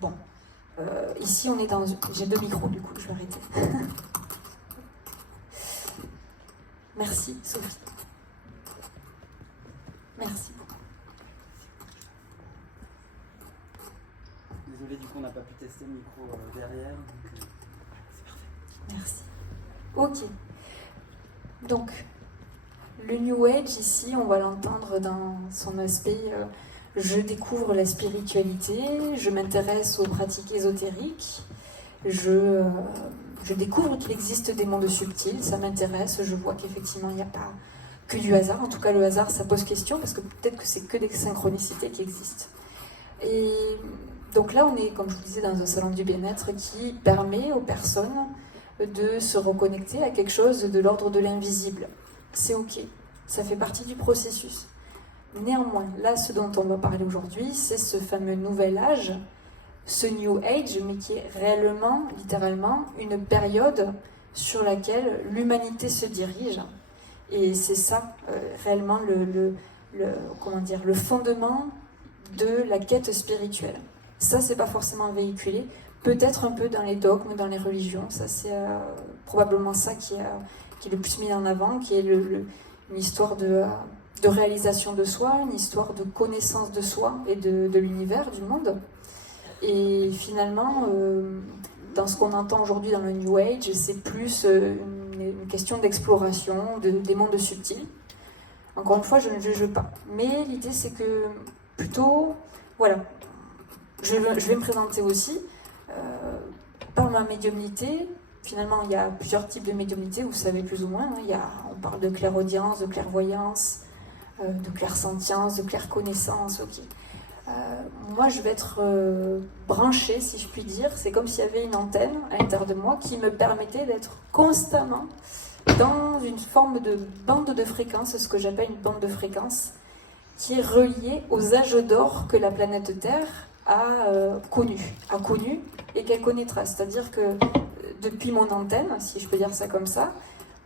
Bon, ici on est dans... J'ai 2 micros du coup, je vais arrêter. Merci Sophie. Merci beaucoup. Désolé, du coup on n'a pas pu tester le micro derrière. Donc, c'est parfait. Merci. Ok. Donc, le New Age ici, on va l'entendre dans son aspect... je découvre la spiritualité, je m'intéresse aux pratiques ésotériques, je découvre qu'il existe des mondes subtils, ça m'intéresse, je vois qu'effectivement il n'y a pas que du hasard. En tout cas, le hasard, ça pose question, parce que peut-être que c'est que des synchronicités qui existent. Et donc là, on est, comme je vous disais, dans un salon du bien-être qui permet aux personnes de se reconnecter à quelque chose de l'ordre de l'invisible. C'est ok, ça fait partie du processus. Néanmoins, là, ce dont on va parler aujourd'hui, c'est ce fameux nouvel âge, ce New Age, mais qui est réellement, littéralement, une période sur laquelle l'humanité se dirige. Et c'est ça, réellement, le fondement de la quête spirituelle. Ça, c'est pas forcément véhiculé, peut-être un peu dans les dogmes, dans les religions. Ça, c'est probablement ça qui est le plus mis en avant, qui est une histoire de réalisation de soi, une histoire de connaissance de soi et de l'univers, du monde. Et finalement, dans ce qu'on entend aujourd'hui dans le New Age, c'est plus une question d'exploration des mondes subtils. Encore une fois, je ne juge pas. Mais l'idée, c'est que plutôt, voilà, je vais me présenter aussi par ma médiumnité. Finalement, il y a plusieurs types de médiumnité, vous savez plus ou moins. Hein. On parle de clairaudience, de clairvoyance, de clairsentience, de clairconnaissance, ok. Moi, je vais être branchée, si je puis dire. C'est comme s'il y avait une antenne à l'intérieur de moi qui me permettait d'être constamment dans une forme de bande de fréquence, ce que j'appelle une bande de fréquence, qui est reliée aux âges d'or que la planète Terre a connu et qu'elle connaîtra. C'est-à-dire que depuis mon antenne, si je peux dire ça comme ça,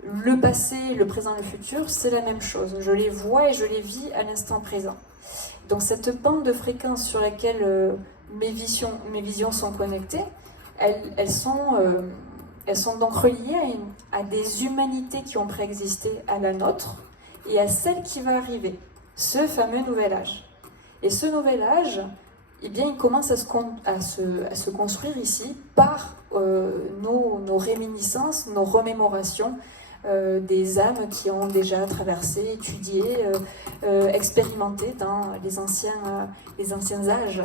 le passé, le présent, le futur, c'est la même chose. Je les vois et je les vis à l'instant présent. Donc cette bande de fréquences sur laquelle mes visions sont connectées, elles sont donc reliées à des humanités qui ont préexisté à la nôtre et à celle qui va arriver, ce fameux nouvel âge. Et ce nouvel âge, eh bien, il commence à se construire ici par nos réminiscences, nos remémorations, des âmes qui ont déjà traversé, étudié, expérimenté dans les anciens âges.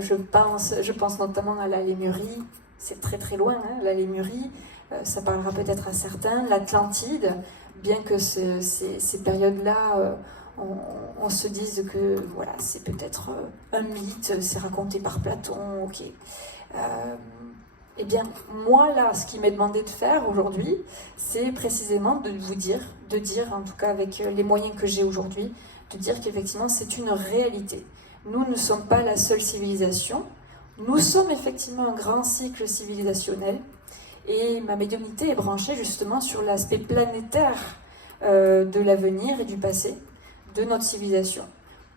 Je pense notamment à la Lémurie, c'est très très loin, hein, la Lémurie, ça parlera peut-être à certains, l'Atlantide, bien que ces périodes-là, on se dise que voilà, c'est peut-être un mythe, c'est raconté par Platon, ok. Eh bien, moi, là, ce qui m'est demandé de faire aujourd'hui, c'est précisément de dire, en tout cas avec les moyens que j'ai aujourd'hui, de dire qu'effectivement, c'est une réalité. Nous ne sommes pas la seule civilisation. Nous sommes effectivement un grand cycle civilisationnel. Et ma médiumnité est branchée justement sur l'aspect planétaire de l'avenir et du passé de notre civilisation.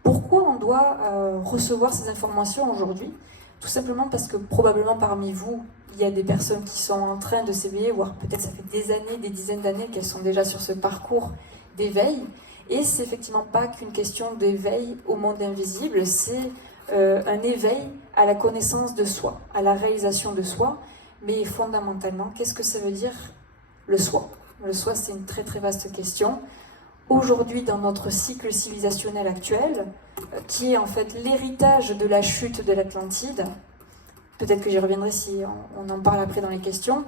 Pourquoi on doit recevoir ces informations aujourd'hui ? Tout simplement parce que probablement parmi vous, il y a des personnes qui sont en train de s'éveiller, voire peut-être ça fait des années, des dizaines d'années qu'elles sont déjà sur ce parcours d'éveil. Et c'est effectivement pas qu'une question d'éveil au monde invisible, c'est un éveil à la connaissance de soi, à la réalisation de soi. Mais fondamentalement, qu'est-ce que ça veut dire le soi ? Le soi, c'est une très très vaste question. Aujourd'hui, dans notre cycle civilisationnel actuel, qui est en fait l'héritage de la chute de l'Atlantide, peut-être que j'y reviendrai si on en parle après dans les questions,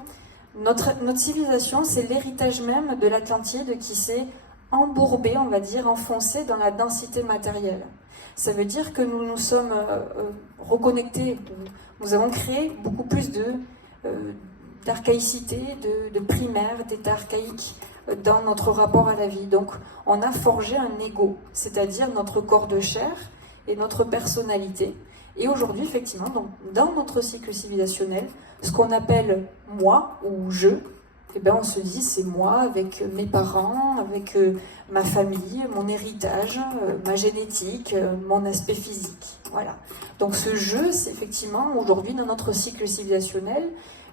notre civilisation, c'est l'héritage même de l'Atlantide qui s'est embourbé, on va dire, enfoncé dans la densité matérielle. Ça veut dire que nous nous sommes reconnectés, nous avons créé beaucoup plus d'archaïcité, de primaire, d'état archaïque dans notre rapport à la vie. Donc on a forgé un ego, c'est-à-dire notre corps de chair et notre personnalité. Et aujourd'hui, effectivement, donc, dans notre cycle civilisationnel, ce qu'on appelle moi ou je, Et ben on se dit c'est moi avec mes parents, avec ma famille, mon héritage, ma génétique, mon aspect physique. Voilà. Donc ce jeu, c'est effectivement aujourd'hui dans notre cycle civilisationnel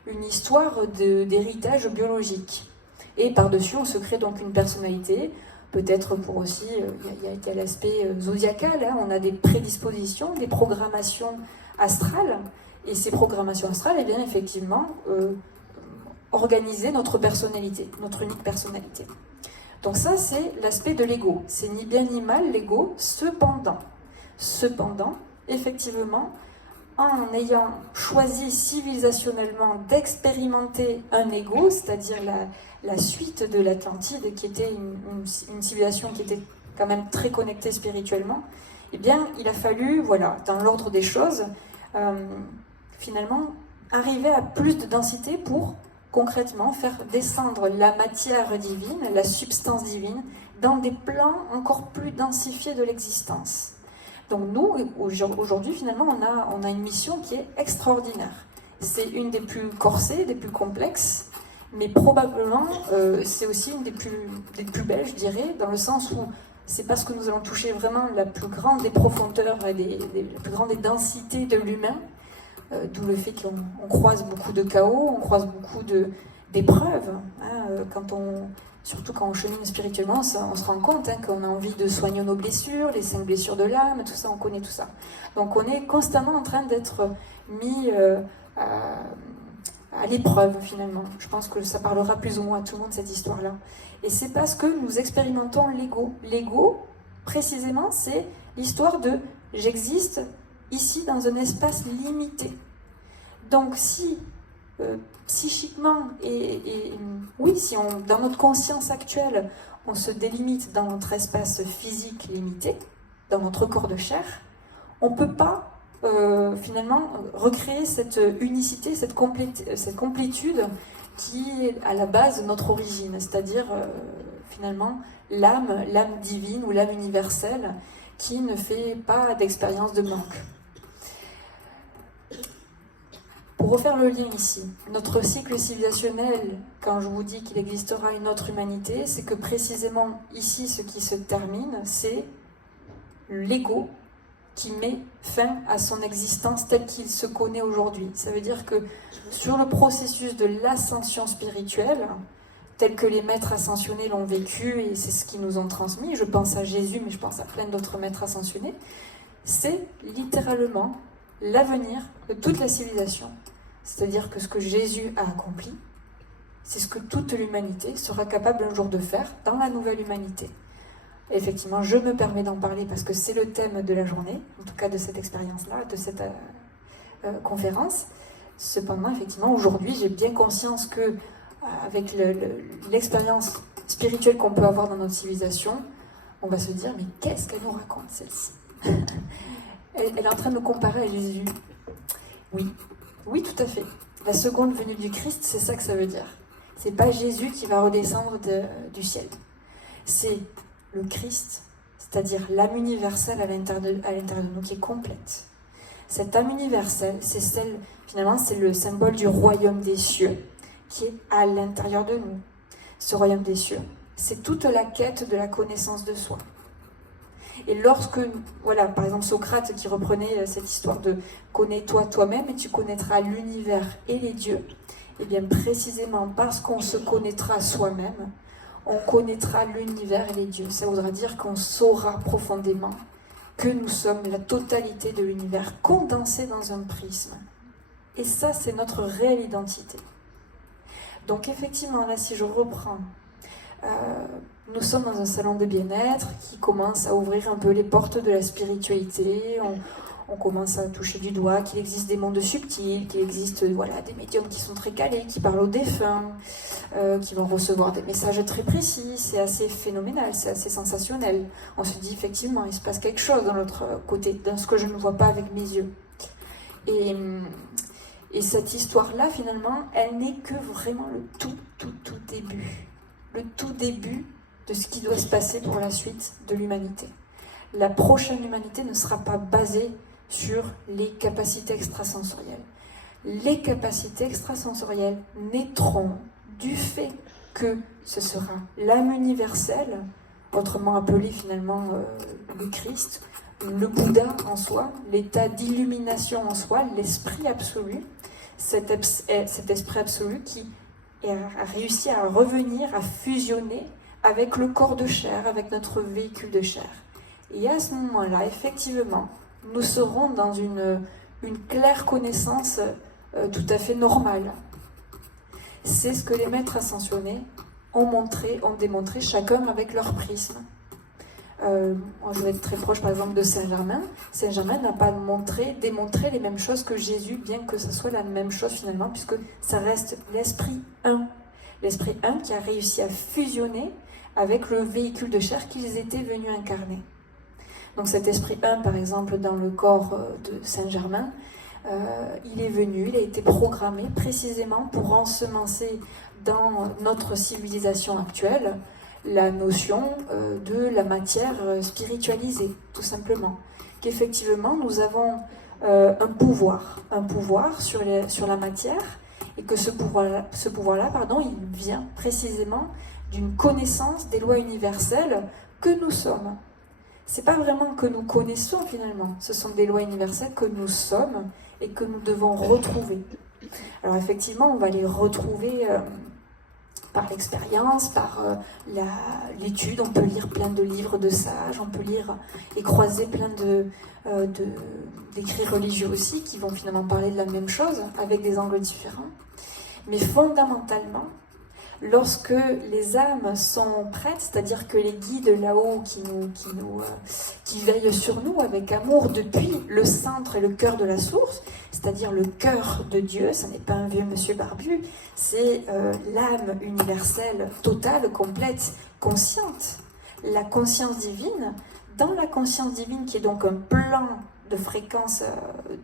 une histoire d'héritage biologique. Et par-dessus, on se crée donc une personnalité, peut-être pour aussi, il y a l'aspect zodiacal, hein, on a des prédispositions, des programmations astrales, et ces programmations astrales, eh bien effectivement, organiser notre personnalité, notre unique personnalité. Donc ça, c'est l'aspect de l'ego. C'est ni bien ni mal l'ego, cependant, effectivement, en ayant choisi civilisationnellement d'expérimenter un ego, c'est-à-dire la suite de l'Atlantide, qui était une civilisation qui était quand même très connectée spirituellement, eh bien, il a fallu, voilà, dans l'ordre des choses, finalement, arriver à plus de densité pour concrètement faire descendre la matière divine, la substance divine, dans des plans encore plus densifiés de l'existence. Donc nous, aujourd'hui, finalement, on a une mission qui est extraordinaire. C'est une des plus corsées, des plus complexes, mais probablement, c'est aussi une des plus belles, je dirais, dans le sens où c'est parce que nous allons toucher vraiment la plus grande des profondeurs et la plus grande des densités de l'humain, d'où le fait qu'on croise beaucoup de chaos, on croise beaucoup d'épreuves. Hein, surtout quand on chemine spirituellement, on se rend compte qu'on a envie de soigner nos blessures, les 5 blessures de l'âme, tout ça, on connaît tout ça. Donc on est constamment en train d'être mis à l'épreuve finalement. Je pense que ça parlera plus ou moins à tout le monde cette histoire-là. Et c'est parce que nous expérimentons l'ego. L'ego, précisément, c'est l'histoire de « j'existe ici dans un espace limité ». Donc si psychiquement oui, si dans notre conscience actuelle, on se délimite dans notre espace physique limité, dans notre corps de chair, on ne peut pas finalement recréer cette unicité, cette complétude qui est à la base de notre origine, c'est-à-dire finalement l'âme divine ou l'âme universelle qui ne fait pas d'expérience de manque. Pour refaire le lien ici, notre cycle civilisationnel, quand je vous dis qu'il existera une autre humanité, c'est que précisément ici, ce qui se termine, c'est l'ego qui met fin à son existence tel qu'il se connaît aujourd'hui. Ça veut dire que sur le processus de l'ascension spirituelle, tel que les maîtres ascensionnés l'ont vécu, et c'est ce qu'ils nous ont transmis, je pense à Jésus, mais je pense à plein d'autres maîtres ascensionnés, c'est littéralement l'avenir de toute la civilisation. C'est-à-dire que ce que Jésus a accompli, c'est ce que toute l'humanité sera capable un jour de faire dans la nouvelle humanité. Et effectivement, je me permets d'en parler parce que c'est le thème de la journée, en tout cas de cette expérience-là, de cette conférence. Cependant, effectivement, aujourd'hui, j'ai bien conscience que avec l'expérience spirituelle qu'on peut avoir dans notre civilisation, on va se dire, mais qu'est-ce qu'elle nous raconte, celle-ci? Elle est en train de nous comparer à Jésus. Oui, tout à fait. La seconde venue du Christ, c'est ça que ça veut dire. C'est pas Jésus qui va redescendre du ciel. C'est le Christ, c'est-à-dire l'âme universelle à l'intérieur de nous qui est complète. Cette âme universelle, finalement, c'est le symbole du royaume des cieux qui est à l'intérieur de nous. Ce royaume des cieux, c'est toute la quête de la connaissance de soi. Et lorsque, voilà, par exemple Socrate qui reprenait cette histoire de « connais-toi toi-même et tu connaîtras l'univers et les dieux », et bien précisément parce qu'on se connaîtra soi-même, on connaîtra l'univers et les dieux. Ça voudra dire qu'on saura profondément que nous sommes la totalité de l'univers condensé dans un prisme. Et ça, c'est notre réelle identité. Donc effectivement, là, si je reprends, nous sommes dans un salon de bien-être qui commence à ouvrir un peu les portes de la spiritualité. On commence à toucher du doigt qu'il existe des mondes subtils, qu'il existe des médiums qui sont très calés, qui parlent aux défunts, qui vont recevoir des messages très précis. C'est assez phénoménal, c'est assez sensationnel. On se dit effectivement, il se passe quelque chose de l'autre côté, dans ce que je ne vois pas avec mes yeux. Et cette histoire-là, finalement, elle n'est que vraiment le tout début. Le tout début de ce qui doit se passer pour la suite de l'humanité. La prochaine humanité ne sera pas basée sur les capacités extrasensorielles. Les capacités extrasensorielles naîtront du fait que ce sera l'âme universelle, autrement appelé finalement le Christ, le Bouddha en soi, l'état d'illumination en soi, l'esprit absolu, cet esprit absolu qui a réussi à revenir, à fusionner avec le corps de chair, avec notre véhicule de chair. Et à ce moment-là, effectivement, nous serons dans une claire connaissance tout à fait normale. C'est ce que les maîtres ascensionnés ont démontré, chacun avec leur prisme. Je vais être très proche par exemple de Saint-Germain. Saint-Germain n'a pas démontré les mêmes choses que Jésus, bien que ce soit la même chose finalement, puisque ça reste l'esprit un. L'esprit un qui a réussi à fusionner avec le véhicule de chair qu'ils étaient venus incarner. Donc cet esprit un, par exemple, dans le corps de Saint-Germain, il est venu, il a été programmé précisément pour ensemencer dans notre civilisation actuelle la notion de la matière spiritualisée, tout simplement. Qu'effectivement, nous avons un pouvoir sur la matière, et que ce pouvoir-là, il vient précisément d'une connaissance des lois universelles que nous sommes. C'est pas vraiment que nous connaissons finalement, ce sont des lois universelles que nous sommes et que nous devons retrouver. Alors effectivement, on va les retrouver par l'expérience, par l'étude. On peut lire plein de livres de sages, on peut lire et croiser plein d'écrits religieux aussi qui vont finalement parler de la même chose avec des angles différents. Mais fondamentalement, lorsque les âmes sont prêtes, c'est-à-dire que les guides là-haut qui veillent sur nous avec amour depuis le centre et le cœur de la source, c'est-à-dire le cœur de Dieu, ce n'est pas un vieux monsieur barbu, c'est l'âme universelle, totale, complète, consciente, la conscience divine. Dans la conscience divine qui est donc un plan de fréquence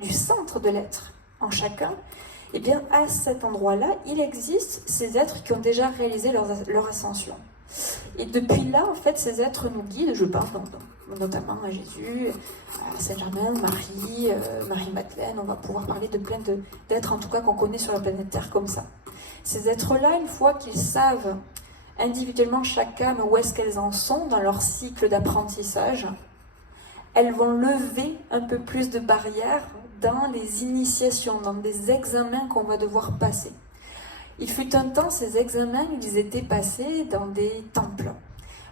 du centre de l'être en chacun, et bien à cet endroit-là, il existe ces êtres qui ont déjà réalisé leur ascension. Et depuis là, en fait, ces êtres nous guident, je pense notamment à Jésus, à Saint-Germain, Marie-Madeleine, on va pouvoir parler de plein d'êtres, en tout cas, qu'on connaît sur la planète Terre comme ça. Ces êtres-là, une fois qu'ils savent individuellement chaque âme où est-ce qu'elles en sont dans leur cycle d'apprentissage, elles vont lever un peu plus de barrières dans les initiations, dans des examens qu'on va devoir passer. Il fut un temps, ces examens, ils étaient passés dans des temples.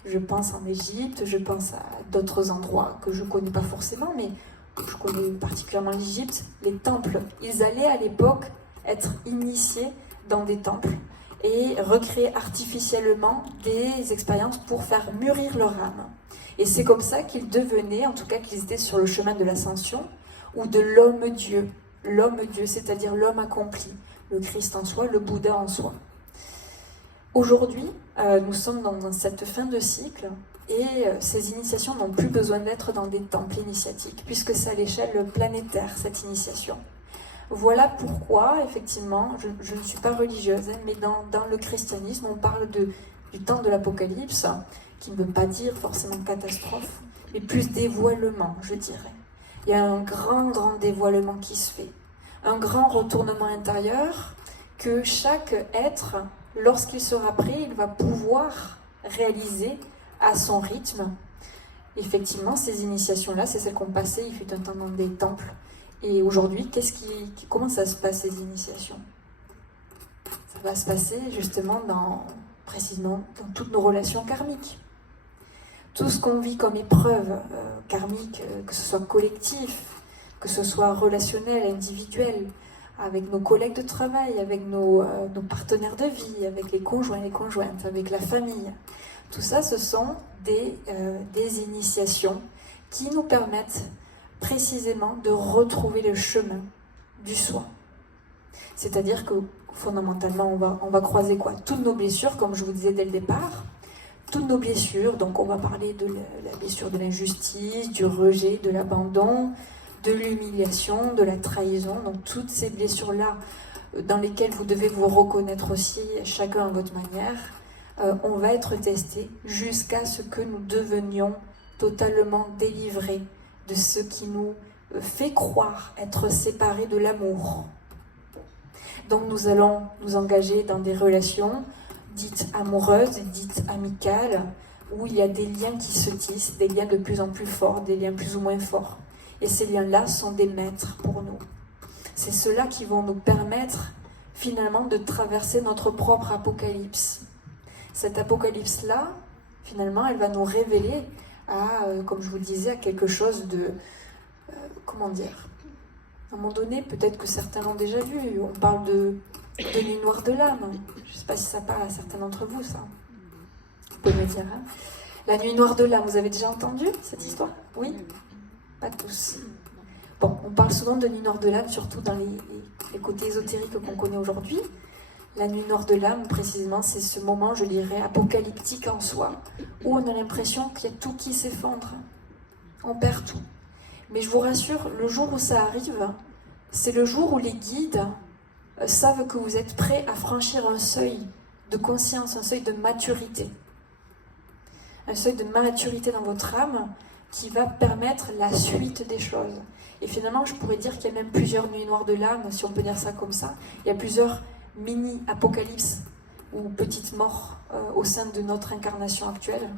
Je pense en Égypte, je pense à d'autres endroits que je ne connais pas forcément, mais je connais particulièrement l'Égypte. Les temples, ils allaient à l'époque être initiés dans des temples et recréer artificiellement des expériences pour faire mûrir leur âme. Et c'est comme ça qu'ils devenaient, en tout cas qu'ils étaient sur le chemin de l'ascension, ou de l'homme-dieu, c'est-à-dire l'homme accompli, le Christ en soi, le Bouddha en soi. Aujourd'hui, nous sommes dans cette fin de cycle, et ces initiations n'ont plus besoin d'être dans des temples initiatiques, puisque c'est à l'échelle planétaire, cette initiation. Voilà pourquoi, effectivement, je ne suis pas religieuse, mais dans le christianisme, on parle du temps de l'Apocalypse, qui ne veut pas dire forcément catastrophe, mais plus dévoilement, je dirais. Il y a un grand dévoilement qui se fait, un grand retournement intérieur que chaque être, lorsqu'il sera prêt, il va pouvoir réaliser à son rythme. Effectivement, ces initiations-là, c'est celles qu'on passait, il fut un temps dans des temples. Et aujourd'hui, comment ça se passe, ces initiations? Ça va se passer justement précisément dans toutes nos relations karmiques. Tout ce qu'on vit comme épreuve karmique, que ce soit collectif, que ce soit relationnel, individuel, avec nos collègues de travail, avec nos partenaires de vie, avec les conjoints et les conjointes, avec la famille. Tout ça, ce sont des initiations qui nous permettent précisément de retrouver le chemin du soi. C'est-à-dire que fondamentalement, on va croiser quoi? Toutes nos blessures, comme je vous disais dès le départ, toutes nos blessures, donc on va parler de la blessure de l'injustice, du rejet, de l'abandon, de l'humiliation, de la trahison, donc toutes ces blessures-là dans lesquelles vous devez vous reconnaître aussi, chacun à votre manière, on va être testé jusqu'à ce que nous devenions totalement délivrés de ce qui nous fait croire être séparés de l'amour. Donc nous allons nous engager dans des relations dites amoureuses, dites amicales, où il y a des liens qui se tissent, des liens de plus en plus forts, des liens plus ou moins forts. Et ces liens-là sont des maîtres pour nous. C'est ceux-là qui vont nous permettre finalement de traverser notre propre apocalypse. Cette apocalypse-là, finalement, elle va nous révéler à, comme je vous le disais, à quelque chose de... comment dire ? À un moment donné, peut-être que certains l'ont déjà vu, on parle de nuit noire de l'âme. Je ne sais pas si ça parle à certains d'entre vous, ça. Vous pouvez me dire, hein. La nuit noire de l'âme, vous avez déjà entendu cette histoire ? Oui ? Pas tous. Bon, on parle souvent de nuit noire de l'âme, surtout dans les côtés ésotériques qu'on connaît aujourd'hui. La nuit noire de l'âme, précisément, c'est ce moment, je dirais, apocalyptique en soi, où on a l'impression qu'il y a tout qui s'effondre. On perd tout. Mais je vous rassure, le jour où ça arrive, c'est le jour où les guides savent que vous êtes prêts à franchir un seuil de conscience, un seuil de maturité. Un seuil de maturité dans votre âme qui va permettre la suite des choses. Et finalement, je pourrais dire qu'il y a même plusieurs nuits noires de l'âme, si on peut dire ça comme ça. Il y a plusieurs mini-apocalypses ou petites morts au sein de notre incarnation actuelle.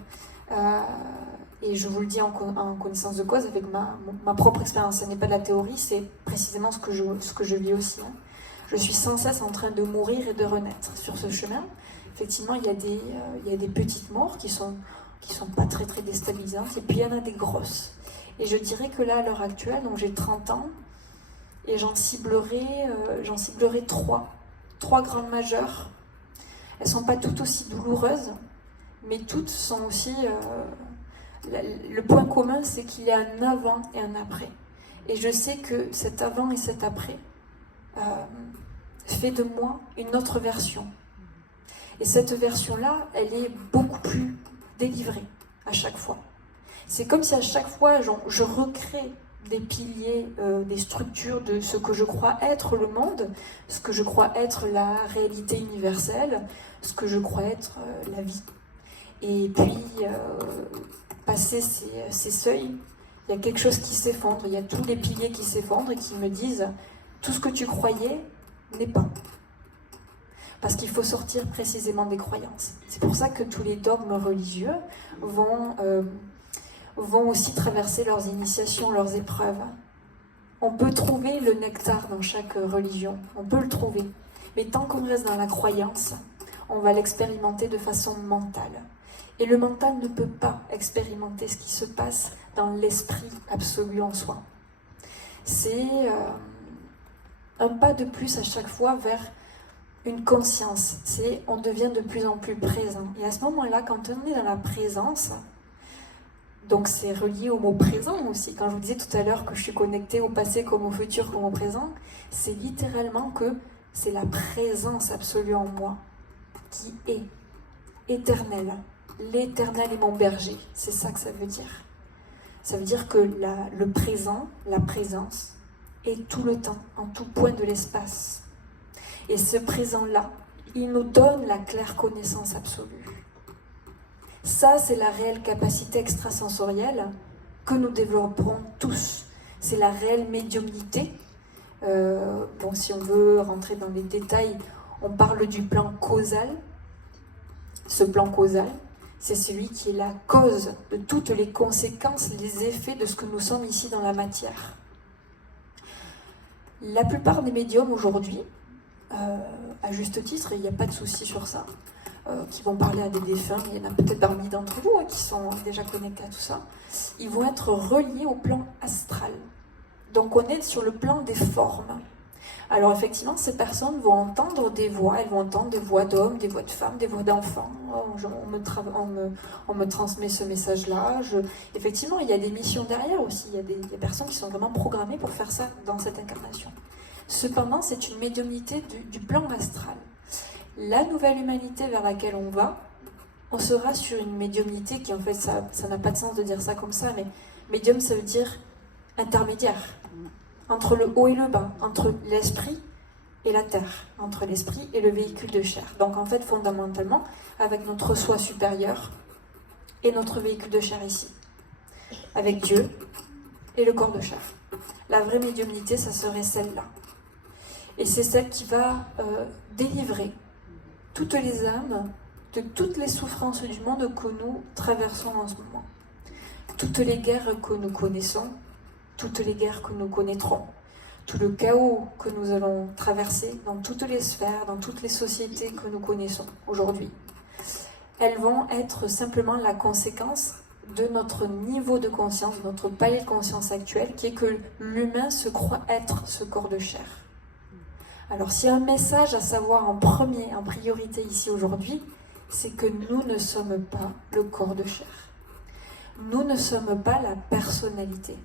Et je vous le dis en connaissance de cause, avec ma propre expérience. Ce n'est pas de la théorie, c'est précisément ce que je vis aussi. Hein. Je suis sans cesse en train de mourir et de renaître sur ce chemin. Effectivement, il y a des petites morts qui sont pas très très déstabilisantes, et puis il y en a des grosses. Et je dirais que là, à l'heure actuelle, donc j'ai 30 ans, et j'en ciblerai trois grandes majeures. Elles ne sont pas toutes aussi douloureuses, mais toutes sont aussi... le point commun, c'est qu'il y a un avant et un après. Et je sais que cet avant et cet après fait de moi une autre version. Et cette version-là, elle est beaucoup plus délivrée à chaque fois. C'est comme si à chaque fois, je recrée des piliers, des structures de ce que je crois être le monde, ce que je crois être la réalité universelle, ce que je crois être la vie. Et puis, passer ces seuils, il y a quelque chose qui s'effondre, il y a tous les piliers qui s'effondrent et qui me disent tout ce que tu croyais n'est pas. Parce qu'il faut sortir précisément des croyances. C'est pour ça que tous les dogmes religieux vont aussi traverser leurs initiations, leurs épreuves. On peut trouver le nectar dans chaque religion, on peut le trouver. Mais tant qu'on reste dans la croyance, on va l'expérimenter de façon mentale. Et le mental ne peut pas expérimenter ce qui se passe dans l'esprit absolu en soi. C'est un pas de plus à chaque fois vers une conscience. On devient de plus en plus présent. Et à ce moment-là, quand on est dans la présence, donc c'est relié au mot présent aussi. Quand je vous disais tout à l'heure que je suis connectée au passé comme au futur comme au présent, c'est littéralement que c'est la présence absolue en moi qui est éternelle. L'éternel est mon berger, c'est ça que ça veut dire. Ça veut dire que le présent, la présence, est tout le temps, en tout point de l'espace. Et ce présent-là, il nous donne la claire connaissance absolue. Ça, c'est la réelle capacité extrasensorielle que nous développerons tous. C'est la réelle médiumnité. Bon, si on veut rentrer dans les détails, on parle du plan causal. Ce plan causal, c'est celui qui est la cause de toutes les conséquences, les effets de ce que nous sommes ici dans la matière. La plupart des médiums aujourd'hui, à juste titre, il n'y a pas de souci sur ça, qui vont parler à des défunts, il y en a peut-être parmi d'entre vous qui sont déjà connectés à tout ça, ils vont être reliés au plan astral. Donc on est sur le plan des formes. Alors effectivement, ces personnes vont entendre des voix, elles vont entendre des voix d'hommes, des voix de femmes, des voix d'enfants. On me transmet ce message-là. Effectivement, il y a des missions derrière aussi. Il y a des personnes qui sont vraiment programmées pour faire ça dans cette incarnation. Cependant, c'est une médiumnité du plan astral. La nouvelle humanité vers laquelle on va, on sera sur une médiumnité qui, en fait, ça n'a pas de sens de dire ça comme ça, mais médium, ça veut dire intermédiaire. Entre le haut et le bas, entre l'esprit et la terre, entre l'esprit et le véhicule de chair. Donc en fait, fondamentalement, avec notre soi supérieur et notre véhicule de chair ici, avec Dieu et le corps de chair. La vraie médiumnité, ça serait celle-là. Et c'est celle qui va délivrer toutes les âmes de toutes les souffrances du monde que nous traversons en ce moment. Toutes les guerres que nous connaissons, toutes les guerres que nous connaîtrons, tout le chaos que nous allons traverser dans toutes les sphères, dans toutes les sociétés que nous connaissons aujourd'hui. Elles vont être simplement la conséquence de notre niveau de conscience, de notre palier de conscience actuel, qui est que l'humain se croit être ce corps de chair. Alors s'il y a un message à savoir en priorité ici aujourd'hui, c'est que nous ne sommes pas le corps de chair. Nous ne sommes pas la personnalité.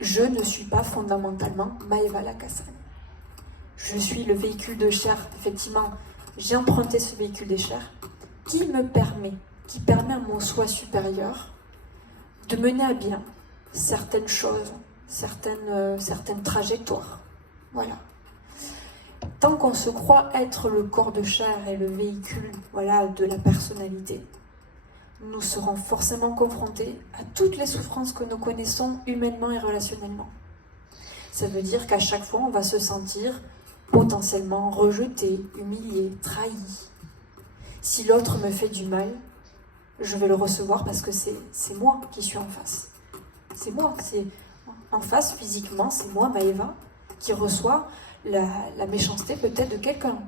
Je ne suis pas fondamentalement Maëva Lacassagne. Je suis le véhicule de chair. Effectivement, j'ai emprunté ce véhicule de chair qui permet à mon soi supérieur de mener à bien certaines choses, certaines trajectoires. Voilà. Tant qu'on se croit être le corps de chair et le véhicule, de la personnalité, nous serons forcément confrontés à toutes les souffrances que nous connaissons humainement et relationnellement. Ça veut dire qu'à chaque fois, on va se sentir potentiellement rejeté, humilié, trahi. Si l'autre me fait du mal, je vais le recevoir parce que c'est moi qui suis en face. C'est moi, c'est en face physiquement, c'est moi, Maëva, qui reçoit la méchanceté peut-être de quelqu'un.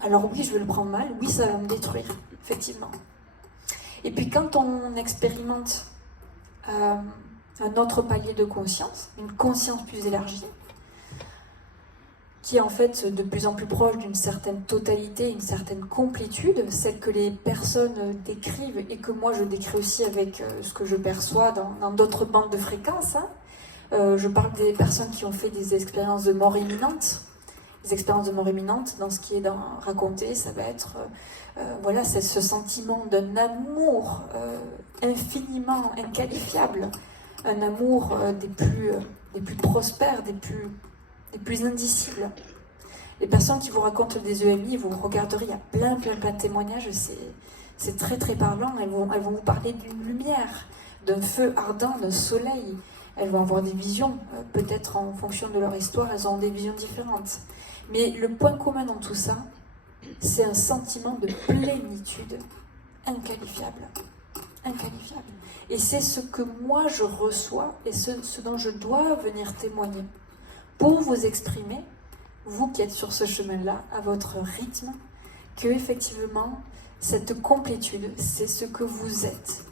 Alors oui, je vais le prendre mal, oui, ça va me détruire, effectivement. Et puis quand on expérimente un autre palier de conscience, une conscience plus élargie, qui est en fait de plus en plus proche d'une certaine totalité, une certaine complétude, celle que les personnes décrivent et que moi je décris aussi avec ce que je perçois dans d'autres bandes de fréquences. Je parle des personnes qui ont fait des expériences de mort imminente. Les expériences de mort imminente, dans ce qui est raconté, ça va être c'est ce sentiment d'un amour infiniment inqualifiable, un amour des plus prospères, des plus indicibles. Les personnes qui vous racontent des EMI, vous regarderez, il y a plein de témoignages, c'est très très parlant. Elles vont vous parler d'une lumière, d'un feu ardent, d'un soleil. Elles vont avoir des visions, peut-être en fonction de leur histoire, elles auront des visions différentes. Mais le point commun dans tout ça, c'est un sentiment de plénitude inqualifiable. Inqualifiable. Et c'est ce que moi je reçois et ce dont je dois venir témoigner. Pour vous exprimer, vous qui êtes sur ce chemin-là, à votre rythme, que effectivement, cette complétude, c'est ce que vous êtes.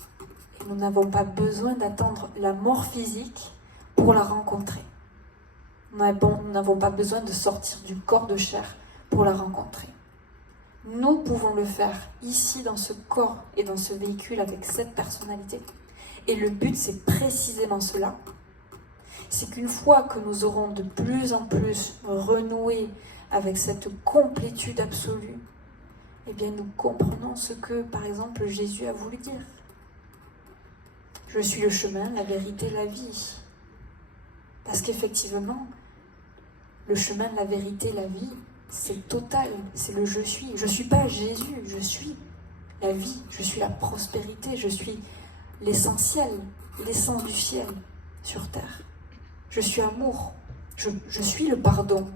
Et nous n'avons pas besoin d'attendre la mort physique pour la rencontrer. Nous n'avons pas besoin de sortir du corps de chair pour la rencontrer. Nous pouvons le faire ici, dans ce corps et dans ce véhicule avec cette personnalité. Et le but, c'est précisément cela. C'est qu'une fois que nous aurons de plus en plus renoué avec cette complétude absolue, eh bien nous comprenons ce que, par exemple, Jésus a voulu dire. Je suis le chemin, la vérité, la vie. Parce qu'effectivement, le chemin, la vérité, la vie, c'est total, c'est le je suis. Je ne suis pas Jésus, je suis la vie, je suis la prospérité, je suis l'essentiel, l'essence du ciel sur terre. Je suis amour, je suis le pardon.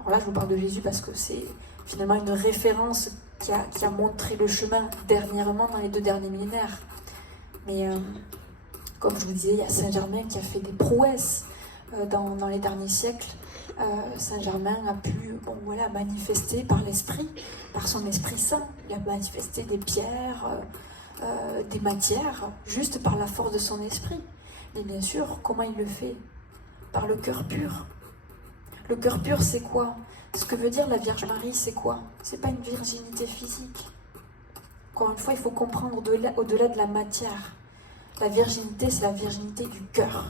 Alors là, je vous parle de Jésus parce que c'est finalement une référence qui a montré le chemin dernièrement dans les 2 derniers millénaires. Mais comme je vous disais, il y a Saint Germain qui a fait des prouesses dans les derniers siècles. Saint Germain a pu manifester par l'esprit, par son Esprit Saint. Il a manifesté des pierres, des matières, juste par la force de son esprit. Et bien sûr, comment il le fait? Par le cœur pur. Le cœur pur, c'est quoi? Ce que veut dire la Vierge Marie, c'est quoi? C'est pas une virginité physique. Encore une fois, il faut comprendre au-delà de la matière. La virginité, c'est la virginité du cœur.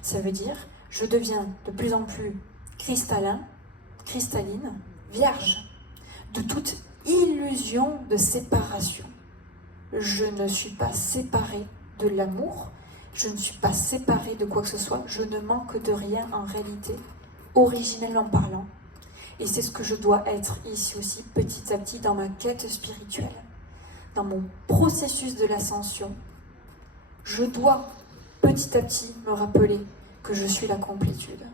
Ça veut dire, je deviens de plus en plus cristalline, vierge, de toute illusion de séparation. Je ne suis pas séparée de l'amour, je ne suis pas séparée de quoi que ce soit, je ne manque de rien en réalité, originellement parlant. Et c'est ce que je dois être ici aussi, petit à petit, dans ma quête spirituelle, dans mon processus de l'ascension. Je dois, petit à petit, me rappeler que je suis la complétude.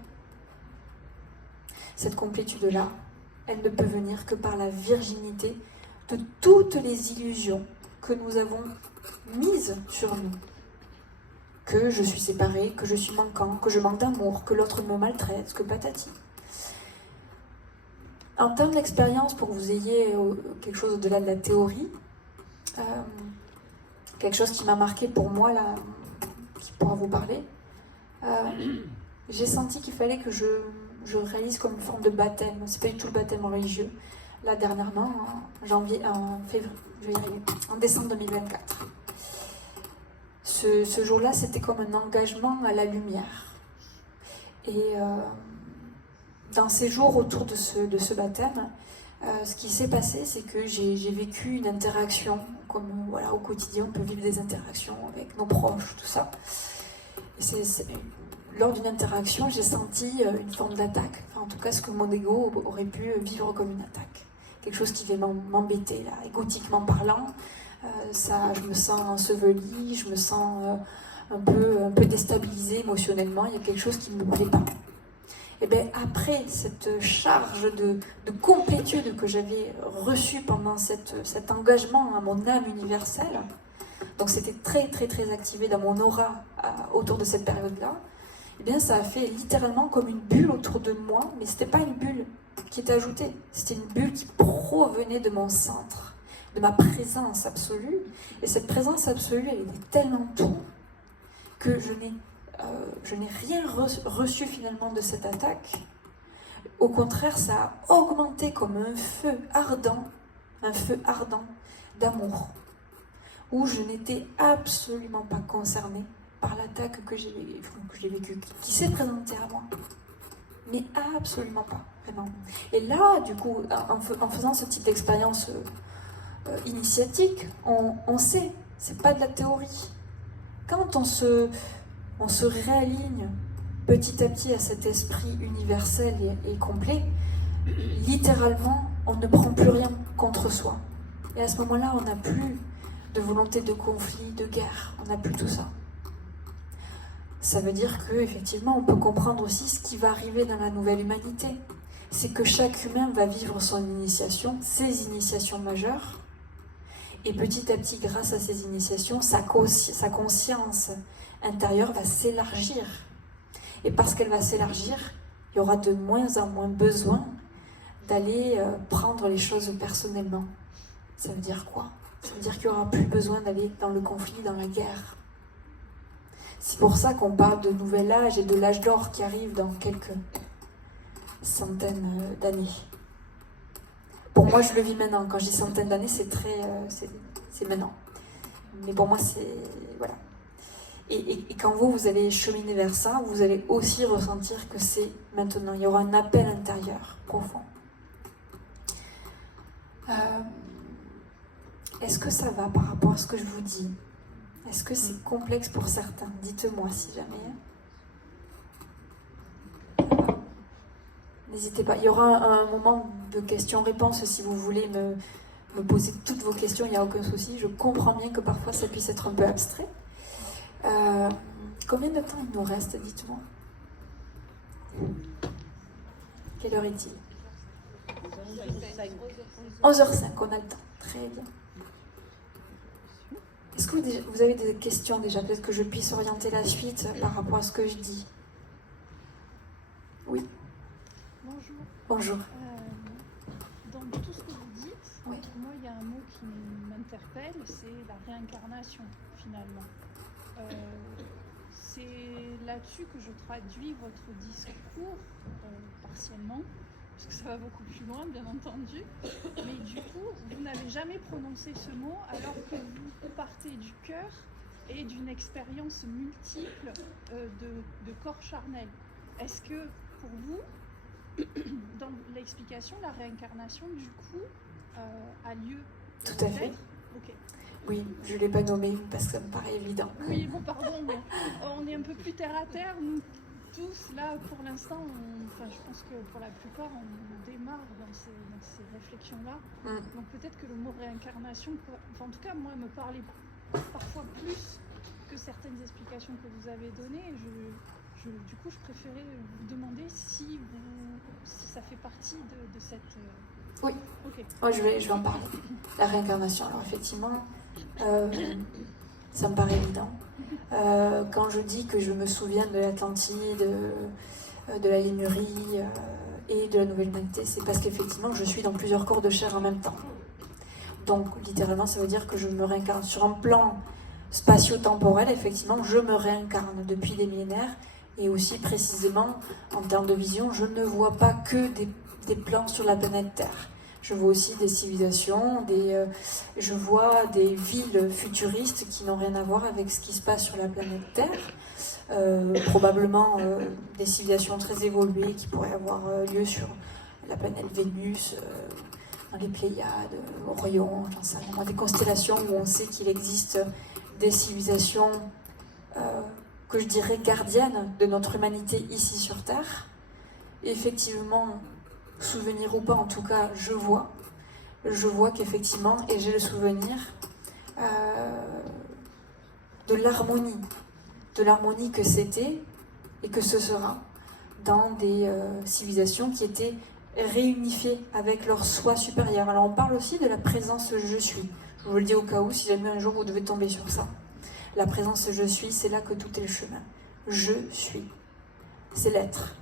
Cette complétude-là, elle ne peut venir que par la virginité de toutes les illusions que nous avons mises sur nous. Que je suis séparée, que je suis manquant, que je manque d'amour, que l'autre me maltraite, que patati. En termes d'expérience, pour que vous ayez quelque chose au-delà de la théorie, quelque chose qui m'a marqué pour moi, là, qui pourra vous parler, j'ai senti qu'il fallait que je réalise comme une forme de baptême. C'est pas du tout le baptême religieux. Là, dernièrement, en décembre 2024. Ce jour-là, c'était comme un engagement à la lumière. Et dans ces jours autour de ce baptême, ce qui s'est passé, c'est que j'ai vécu une interaction, comme voilà, au quotidien, on peut vivre des interactions avec nos proches, tout ça. Et lors d'une interaction, j'ai senti une forme d'attaque, enfin, en tout cas ce que mon ego aurait pu vivre comme une attaque. Quelque chose qui va m'embêter, là, égotiquement parlant. Je me sens ensevelie, je me sens un peu déstabilisée émotionnellement, il y a quelque chose qui ne me plaît pas. Et bien après cette charge de complétude que j'avais reçue pendant cet engagement à mon âme universelle, donc c'était très très très activé dans mon aura autour de cette période-là, et bien ça a fait littéralement comme une bulle autour de moi, mais c'était pas une bulle qui était ajoutée, c'était une bulle qui provenait de mon centre, de ma présence absolue, et cette présence absolue, elle était tellement tout que je n'ai rien reçu finalement de cette attaque. Au contraire, ça a augmenté comme un feu ardent d'amour, où je n'étais absolument pas concernée par l'attaque que j'ai vécue, qui s'est présentée à moi. Mais absolument pas, vraiment. Et là, du coup, en faisant ce type d'expérience initiatique, on sait, c'est pas de la théorie. Quand on se réaligne petit à petit à cet esprit universel et complet, littéralement, on ne prend plus rien contre soi. Et à ce moment-là, on n'a plus de volonté de conflit, de guerre, on n'a plus tout ça. Ça veut dire qu'effectivement, on peut comprendre aussi ce qui va arriver dans la nouvelle humanité. C'est que chaque humain va vivre son initiation, ses initiations majeures, et petit à petit, grâce à ces initiations, sa conscience intérieure va s'élargir. Et parce qu'elle va s'élargir, il y aura de moins en moins besoin d'aller prendre les choses personnellement. Ça veut dire quoi? Ça veut dire qu'il n'y aura plus besoin d'aller dans le conflit, dans la guerre. C'est pour ça qu'on parle de nouvel âge et de l'âge d'or qui arrive dans quelques centaines d'années. Pour moi, je le vis maintenant. Quand je dis centaines d'années, c'est maintenant. Mais pour moi, c'est... Voilà. Et quand vous allez cheminer vers ça, vous allez aussi ressentir que c'est maintenant. Il y aura un appel intérieur profond. Est-ce que ça va par rapport à ce que je vous dis? Est-ce que c'est complexe pour certains? Dites-moi si jamais. N'hésitez pas. Il y aura un moment de questions-réponses si vous voulez me poser toutes vos questions. Il n'y a aucun souci. Je comprends bien que parfois ça puisse être un peu abstrait. Combien de temps il nous reste? Dites-moi. Quelle heure est-il? 11h05, on a le temps. Très bien. Est-ce que vous avez des questions déjà? Peut-être que je puisse orienter la suite par rapport à ce que je dis. Oui. Bonjour. Bonjour. Dans tout ce que vous dites, Oui. pour moi, il y a un mot qui m'interpelle, c'est la réincarnation, finalement. C'est là-dessus que je traduis votre discours, partiellement, parce que ça va beaucoup plus loin, bien entendu. Mais du coup, vous n'avez jamais prononcé ce mot, alors que vous partez du cœur et d'une expérience multiple de corps charnel. Est-ce que, pour vous, dans l'explication, la réincarnation, du coup, a lieu? Tout à fait. Ok. Oui, je ne l'ai pas nommé parce que ça me paraît évident. Oui, bon, pardon, mais on est un peu plus terre à terre. Nous tous, là, pour l'instant, je pense que pour la plupart, on démarre dans ces réflexions-là. Donc peut-être que le mot réincarnation, en tout cas, moi, me parlait parfois plus que certaines explications que vous avez données. Du coup, je préférais vous demander si ça fait partie de cette... Oui. Ok. Oh, je vais en parler. La réincarnation, alors effectivement, ça me paraît évident. Quand je dis que je me souviens de l'Atlantide, de la Lémurie et de la Nouvelle Humanité, c'est parce qu'effectivement, je suis dans plusieurs corps de chair en même temps. Donc, littéralement, ça veut dire que je me réincarne. Sur un plan spatio-temporel, effectivement, je me réincarne depuis des millénaires. Et aussi, précisément, en termes de vision, je ne vois pas que des plans sur la planète Terre. Je vois aussi des civilisations, je vois des villes futuristes qui n'ont rien à voir avec ce qui se passe sur la planète Terre. Probablement des civilisations très évoluées qui pourraient avoir lieu sur la planète Vénus, dans les Pléiades, Orion, j'en sais rien, des constellations où on sait qu'il existe des civilisations que je dirais gardiennes de notre humanité ici sur Terre. Et effectivement, souvenir ou pas, en tout cas, je vois qu'effectivement, et j'ai le souvenir de l'harmonie que c'était et que ce sera dans des civilisations qui étaient réunifiées avec leur soi supérieur. Alors on parle aussi de la présence je suis. Je vous le dis au cas où, si jamais un jour vous devez tomber sur ça. La présence je suis, c'est là que tout est le chemin. Je suis. C'est l'être.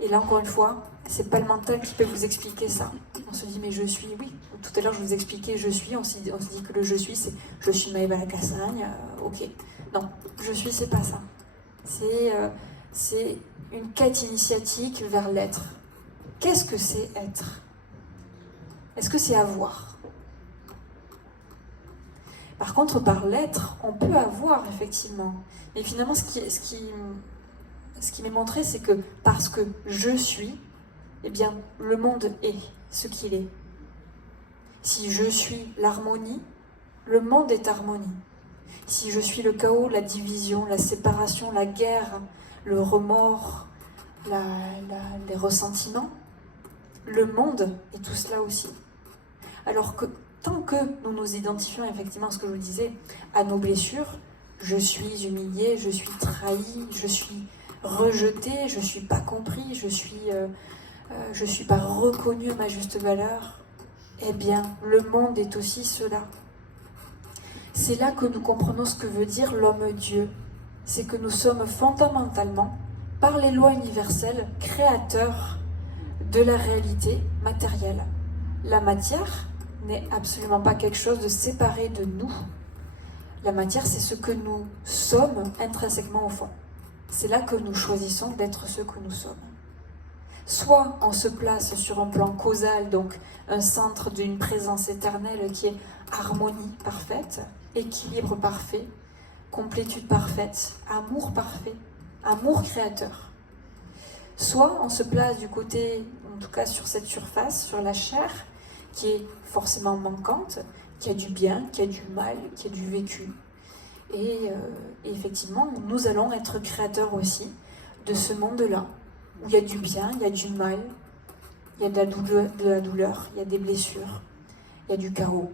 Et là, encore une fois, c'est pas le mental qui peut vous expliquer ça. On se dit, mais je suis, oui. Tout à l'heure, je vous expliquais je suis. On se dit que le je suis, c'est je suis Maëva Lacassagne. Ok. Non, je suis, c'est pas ça. C'est une quête initiatique vers l'être. Qu'est-ce que c'est être? Est-ce que c'est avoir? Par contre, par l'être, on peut avoir, effectivement. Mais finalement, ce qui m'est montré, c'est que parce que je suis, eh bien, le monde est ce qu'il est. Si je suis l'harmonie, le monde est harmonie. Si je suis le chaos, la division, la séparation, la guerre, le remords, les ressentiments, le monde est tout cela aussi. Alors que tant que nous nous identifions effectivement à ce que je vous disais, à nos blessures, je suis humilié, je suis trahi, je suis rejeté, je ne suis pas compris, je suis pas reconnu à ma juste valeur, eh bien, le monde est aussi cela. C'est là que nous comprenons ce que veut dire l'homme-dieu. C'est que nous sommes fondamentalement, par les lois universelles, créateurs de la réalité matérielle. La matière n'est absolument pas quelque chose de séparé de nous. La matière, c'est ce que nous sommes intrinsèquement au fond. C'est là que nous choisissons d'être ce que nous sommes. Soit on se place sur un plan causal, donc un centre d'une présence éternelle qui est harmonie parfaite, équilibre parfait, complétude parfaite, amour parfait, amour créateur. Soit on se place du côté, en tout cas sur cette surface, sur la chair, qui est forcément manquante, qui a du bien, qui a du mal, qui a du vécu. Et effectivement, nous allons être créateurs aussi de ce monde-là, où il y a du bien, il y a du mal, il y a de la douleur, il y a des blessures, il y a du chaos,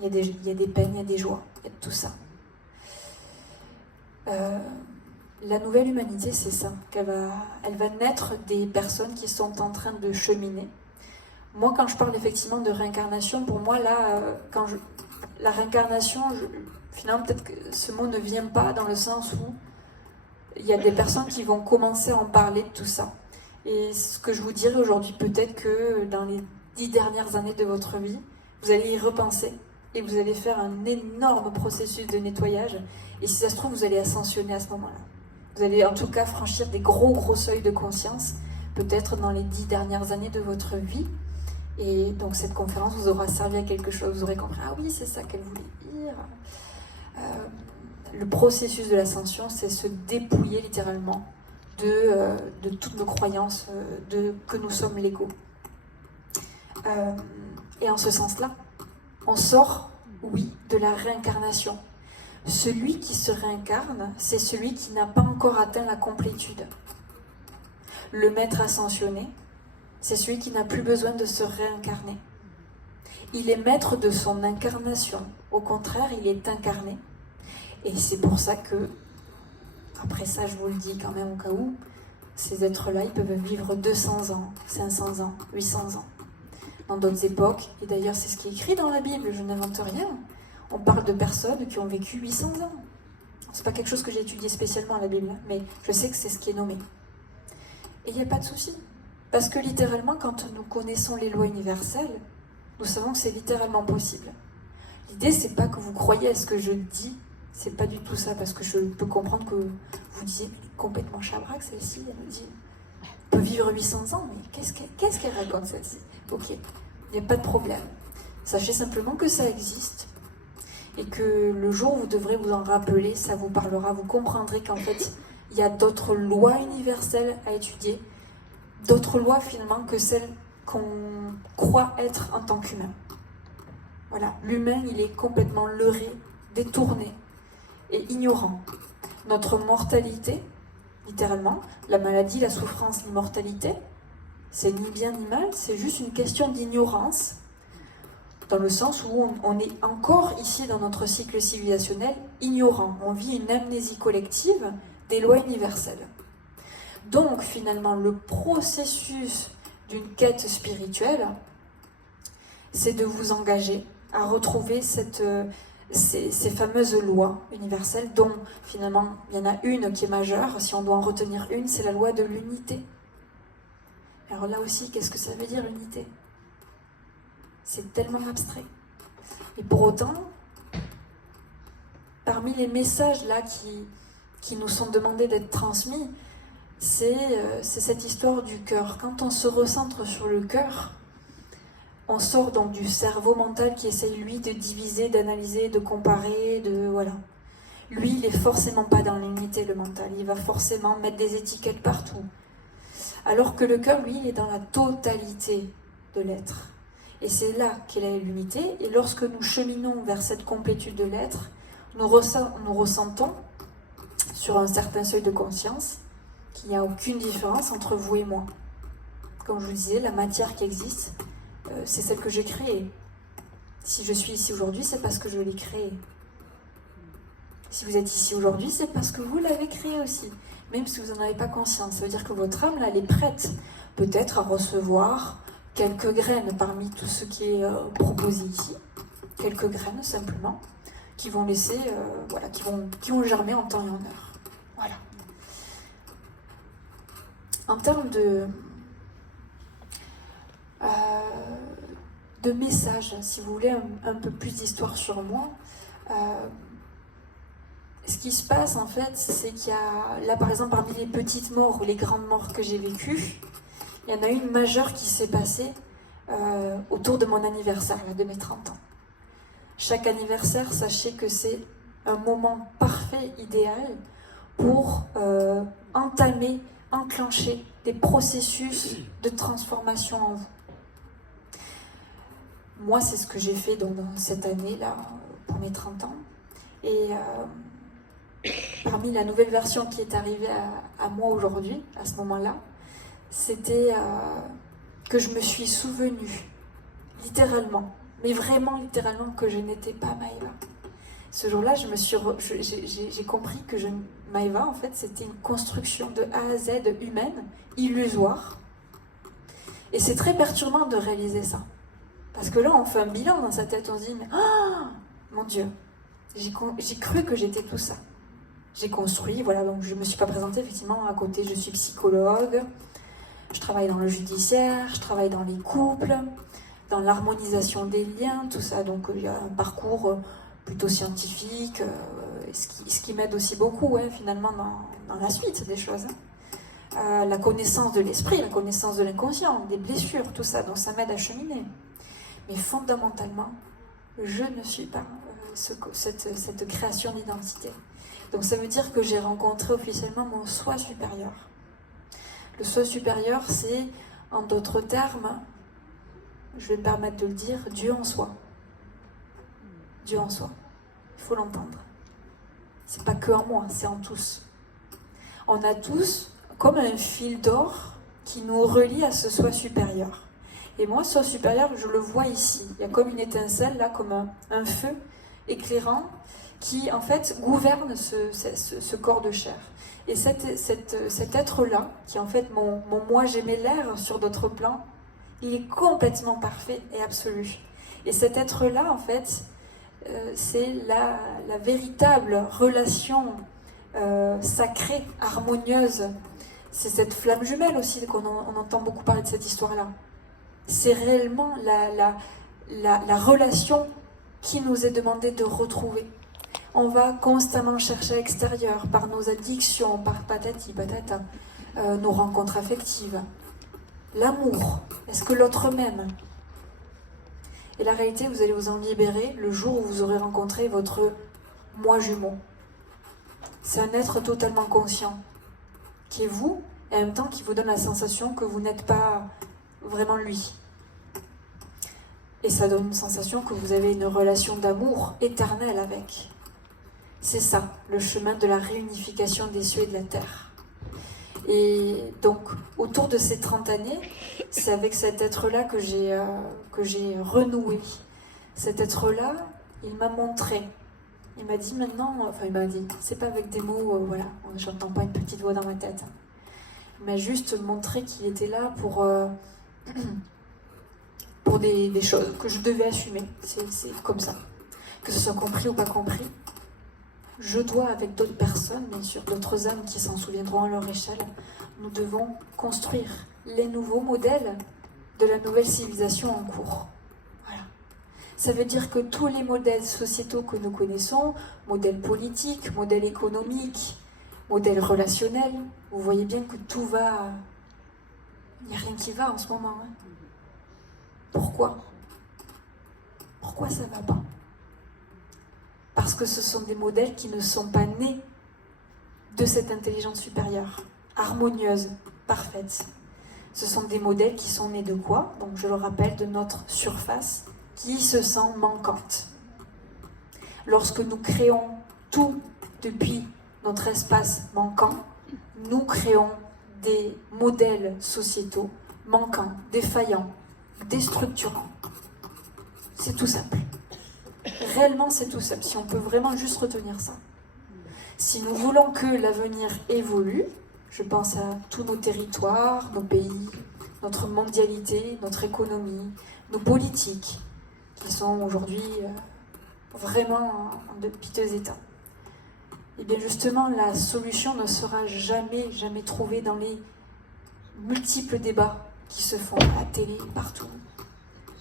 il y a des peines, il y a des joies, il y a de tout ça. La nouvelle humanité, c'est ça, elle va naître des personnes qui sont en train de cheminer. Moi, quand je parle effectivement de réincarnation, pour moi, là, la réincarnation, finalement, peut-être que ce mot ne vient pas dans le sens où il y a des personnes qui vont commencer à en parler de tout ça. Et ce que je vous dirais aujourd'hui, peut-être que dans les 10 dernières années de votre vie, vous allez y repenser et vous allez faire un énorme processus de nettoyage. Et si ça se trouve, vous allez ascensionner à ce moment-là. Vous allez en tout cas franchir des gros seuils de conscience, peut-être dans les 10 dernières années de votre vie. Et donc cette conférence vous aura servi à quelque chose. Vous aurez compris, ah oui, c'est ça qu'elle voulait dire. Le processus de l'ascension, c'est se dépouiller littéralement de toutes nos croyances, que nous sommes l'ego. Et en ce sens-là, on sort, oui, de la réincarnation. Celui qui se réincarne, c'est celui qui n'a pas encore atteint la complétude. Le maître ascensionné, c'est celui qui n'a plus besoin de se réincarner. Il est maître de son incarnation. Au contraire, il est incarné. Et c'est pour ça que, après ça, je vous le dis quand même au cas où, Ces êtres-là, ils peuvent vivre 200 ans, 500 ans, 800 ans. Dans d'autres époques, et d'ailleurs c'est ce qui est écrit dans la Bible, je n'invente rien, on parle de personnes qui ont vécu 800 ans. C'est pas quelque chose que j'ai étudié spécialement à la Bible, mais je sais que c'est ce qui est nommé. Et il n'y a pas de souci. Parce que littéralement, quand nous connaissons les lois universelles, nous savons que c'est littéralement possible. L'idée, c'est pas que vous croyez à ce que je dis, c'est pas du tout ça, parce que je peux comprendre que vous disiez, mais elle est complètement chabraque celle-ci, elle me dit, on peut vivre 800 ans, mais qu'est-ce qu'elle raconte celle-ci? Ok, il n'y a pas de problème. Sachez simplement que ça existe, et que le jour où vous devrez vous en rappeler, ça vous parlera, vous comprendrez qu'en fait, il y a d'autres lois universelles à étudier, d'autres lois finalement que celles qu'on croit être en tant qu'humain. Voilà, l'humain, il est complètement leurré, détourné et ignorant. Notre mortalité, littéralement, la maladie, la souffrance, l'immortalité, c'est ni bien ni mal, c'est juste une question d'ignorance, dans le sens où on est encore ici dans notre cycle civilisationnel ignorant. On vit une amnésie collective des lois universelles. Donc finalement, le processus d'une quête spirituelle, c'est de vous engager à retrouver ces fameuses lois universelles, dont finalement il y en a une qui est majeure, si on doit en retenir une, c'est la loi de l'unité. Alors là aussi, qu'est-ce que ça veut dire l'unité ? C'est tellement abstrait. Et pour autant, parmi les messages là qui nous sont demandés d'être transmis, c'est cette histoire du cœur. Quand on se recentre sur le cœur, on sort donc du cerveau mental qui essaye, lui, de diviser, d'analyser, de comparer, voilà. Lui, il n'est forcément pas dans l'unité, le mental. Il va forcément mettre des étiquettes partout. Alors que le cœur, lui, il est dans la totalité de l'être. Et c'est là qu'est l'unité. Et lorsque nous cheminons vers cette complétude de l'être, nous ressentons, sur un certain seuil de conscience, qu'il n'y a aucune différence entre vous et moi. Comme je vous disais, la matière qui existe, c'est celle que j'ai créée. Si je suis ici aujourd'hui, c'est parce que je l'ai créée. Si vous êtes ici aujourd'hui, c'est parce que vous l'avez créée aussi. Même si vous n'en avez pas conscience. Ça veut dire que votre âme, là, elle est prête, peut-être, à recevoir quelques graines parmi tout ce qui est proposé ici. Quelques graines, simplement, qui vont laisser, qui vont germer en temps et en heure. Voilà. En termes de messages, si vous voulez un peu plus d'histoire sur moi, ce qui se passe en fait, c'est qu'il y a, là par exemple, parmi les petites morts ou les grandes morts que j'ai vécues, il y en a une majeure qui s'est passée autour de mon anniversaire, là, de mes 30 ans. Chaque anniversaire, sachez que c'est un moment parfait, idéal, pour enclencher des processus de transformation en vous. Moi, c'est ce que j'ai fait dans cette année-là, pour mes 30 ans. Et parmi la nouvelle version qui est arrivée à moi aujourd'hui, à ce moment-là, c'était que je me suis souvenue, littéralement, mais vraiment littéralement, que je n'étais pas Maëva. Ce jour-là, j'ai compris que Maëva, en fait, c'était une construction de A à Z humaine, illusoire. Et c'est très perturbant de réaliser ça. Parce que là, on fait un bilan dans sa tête, on se dit, mais mon Dieu, j'ai cru que j'étais tout ça. J'ai construit, voilà, donc je ne me suis pas présentée, effectivement, à côté, je suis psychologue, je travaille dans le judiciaire, je travaille dans les couples, dans l'harmonisation des liens, tout ça, donc il y a un parcours plutôt scientifique, ce qui m'aide aussi beaucoup, finalement, dans la suite des choses. La connaissance de l'esprit, la connaissance de l'inconscient, des blessures, tout ça, donc ça m'aide à cheminer. Mais fondamentalement, je ne suis pas cette création d'identité. Donc ça veut dire que j'ai rencontré officiellement mon soi supérieur. Le soi supérieur, c'est, en d'autres termes, je vais me permettre de le dire, Dieu en soi. Dieu en soi. Il faut l'entendre. C'est pas que en moi, c'est en tous. On a tous comme un fil d'or qui nous relie à ce soi supérieur. Et moi, ce soi supérieur, je le vois ici. Il y a comme une étincelle, là, comme un feu éclairant, qui en fait gouverne ce corps de chair. Et cet être-là, qui est en fait mon moi gémellaire sur d'autres plans, il est complètement parfait et absolu. Et cet être-là, en fait, c'est la véritable relation sacrée, harmonieuse. C'est cette flamme jumelle aussi qu'on on entend beaucoup parler de cette histoire-là. C'est réellement la relation qui nous est demandée de retrouver. On va constamment chercher à l'extérieur, par nos addictions, par patati patata, nos rencontres affectives. L'amour, est-ce que l'autre m'aime? Et la réalité, vous allez vous en libérer le jour où vous aurez rencontré votre moi jumeau. C'est un être totalement conscient, qui est vous, et en même temps qui vous donne la sensation que vous n'êtes pas vraiment lui. Et ça donne une sensation que vous avez une relation d'amour éternelle avec. C'est ça, le chemin de la réunification des cieux et de la terre. Et donc, autour de ces 30 années, c'est avec cet être-là que j'ai renoué. Cet être-là, il m'a montré. Il m'a dit maintenant, enfin il m'a dit, c'est pas avec des mots, voilà, j'entends pas une petite voix dans ma tête. Il m'a juste montré qu'il était là pour des choses que je devais assumer. C'est comme ça. Que ce soit compris ou pas compris. Je dois, avec d'autres personnes, bien sûr, d'autres âmes qui s'en souviendront à leur échelle, nous devons construire les nouveaux modèles de la nouvelle civilisation en cours. Voilà. Ça veut dire que tous les modèles sociétaux que nous connaissons, modèles politiques, modèles économiques, modèles relationnels, vous voyez bien que tout va... Il n'y a rien qui va en ce moment. Hein. Pourquoi? Pourquoi ça ne va pas? Parce que ce sont des modèles qui ne sont pas nés de cette intelligence supérieure, harmonieuse, parfaite. Ce sont des modèles qui sont nés de quoi? Donc je le rappelle, de notre surface qui se sent manquante. Lorsque nous créons tout depuis notre espace manquant, nous créons des modèles sociétaux manquants, défaillants, déstructurants. C'est tout simple. Réellement, c'est tout simple. Si on peut vraiment juste retenir ça. Si nous voulons que l'avenir évolue, je pense à tous nos territoires, nos pays, notre mondialité, notre économie, nos politiques, qui sont aujourd'hui vraiment en piteux état. Et bien justement, la solution ne sera jamais trouvée dans les multiples débats qui se font à la télé, partout,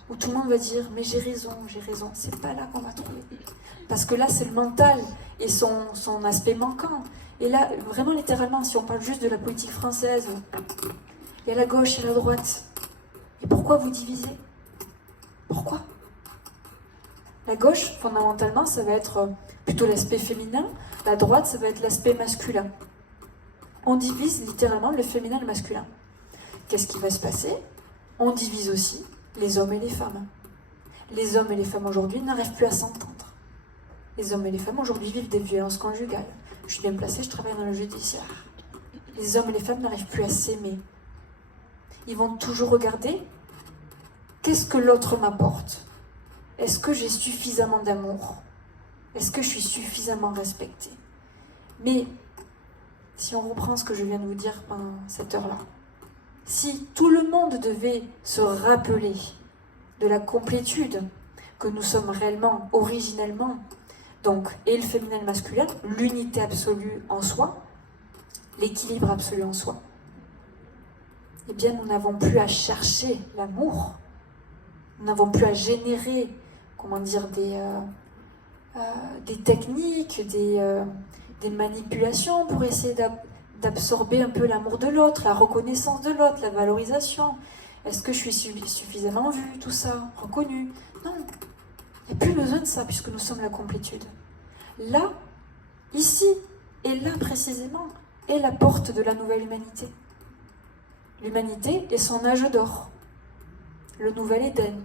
où tout le monde va dire « mais j'ai raison ». C'est pas là qu'on va trouver. Parce que là, c'est le mental et son aspect manquant. Et là, vraiment littéralement, si on parle juste de la politique française, il y a la gauche et la droite. Et pourquoi vous divisez? Pourquoi? La gauche, fondamentalement, ça va être plutôt l'aspect féminin. La droite, ça va être l'aspect masculin. On divise littéralement le féminin et le masculin. Qu'est-ce qui va se passer? On divise aussi les hommes et les femmes. Les hommes et les femmes aujourd'hui n'arrivent plus à s'entendre. Les hommes et les femmes aujourd'hui vivent des violences conjugales. Je suis bien placée, je travaille dans le judiciaire. Les hommes et les femmes n'arrivent plus à s'aimer. Ils vont toujours regarder qu'est-ce que l'autre m'apporte. Est-ce que j'ai suffisamment d'amour? Est-ce que je suis suffisamment respectée? Mais si on reprend ce que je viens de vous dire pendant cette heure-là, si tout le monde devait se rappeler de la complétude que nous sommes réellement, originellement, donc, et le féminin et le masculin, l'unité absolue en soi, l'équilibre absolu en soi, eh bien, nous n'avons plus à chercher l'amour, nous n'avons plus à générer, des techniques, des manipulations pour essayer d'absorber un peu l'amour de l'autre, la reconnaissance de l'autre, la valorisation. Est-ce que je suis suffisamment vue, tout ça, reconnue? Non, il n'y a plus besoin de ça puisque nous sommes la complétude. Là, ici et là précisément, est la porte de la nouvelle humanité. L'humanité est son âge d'or, le nouvel Éden,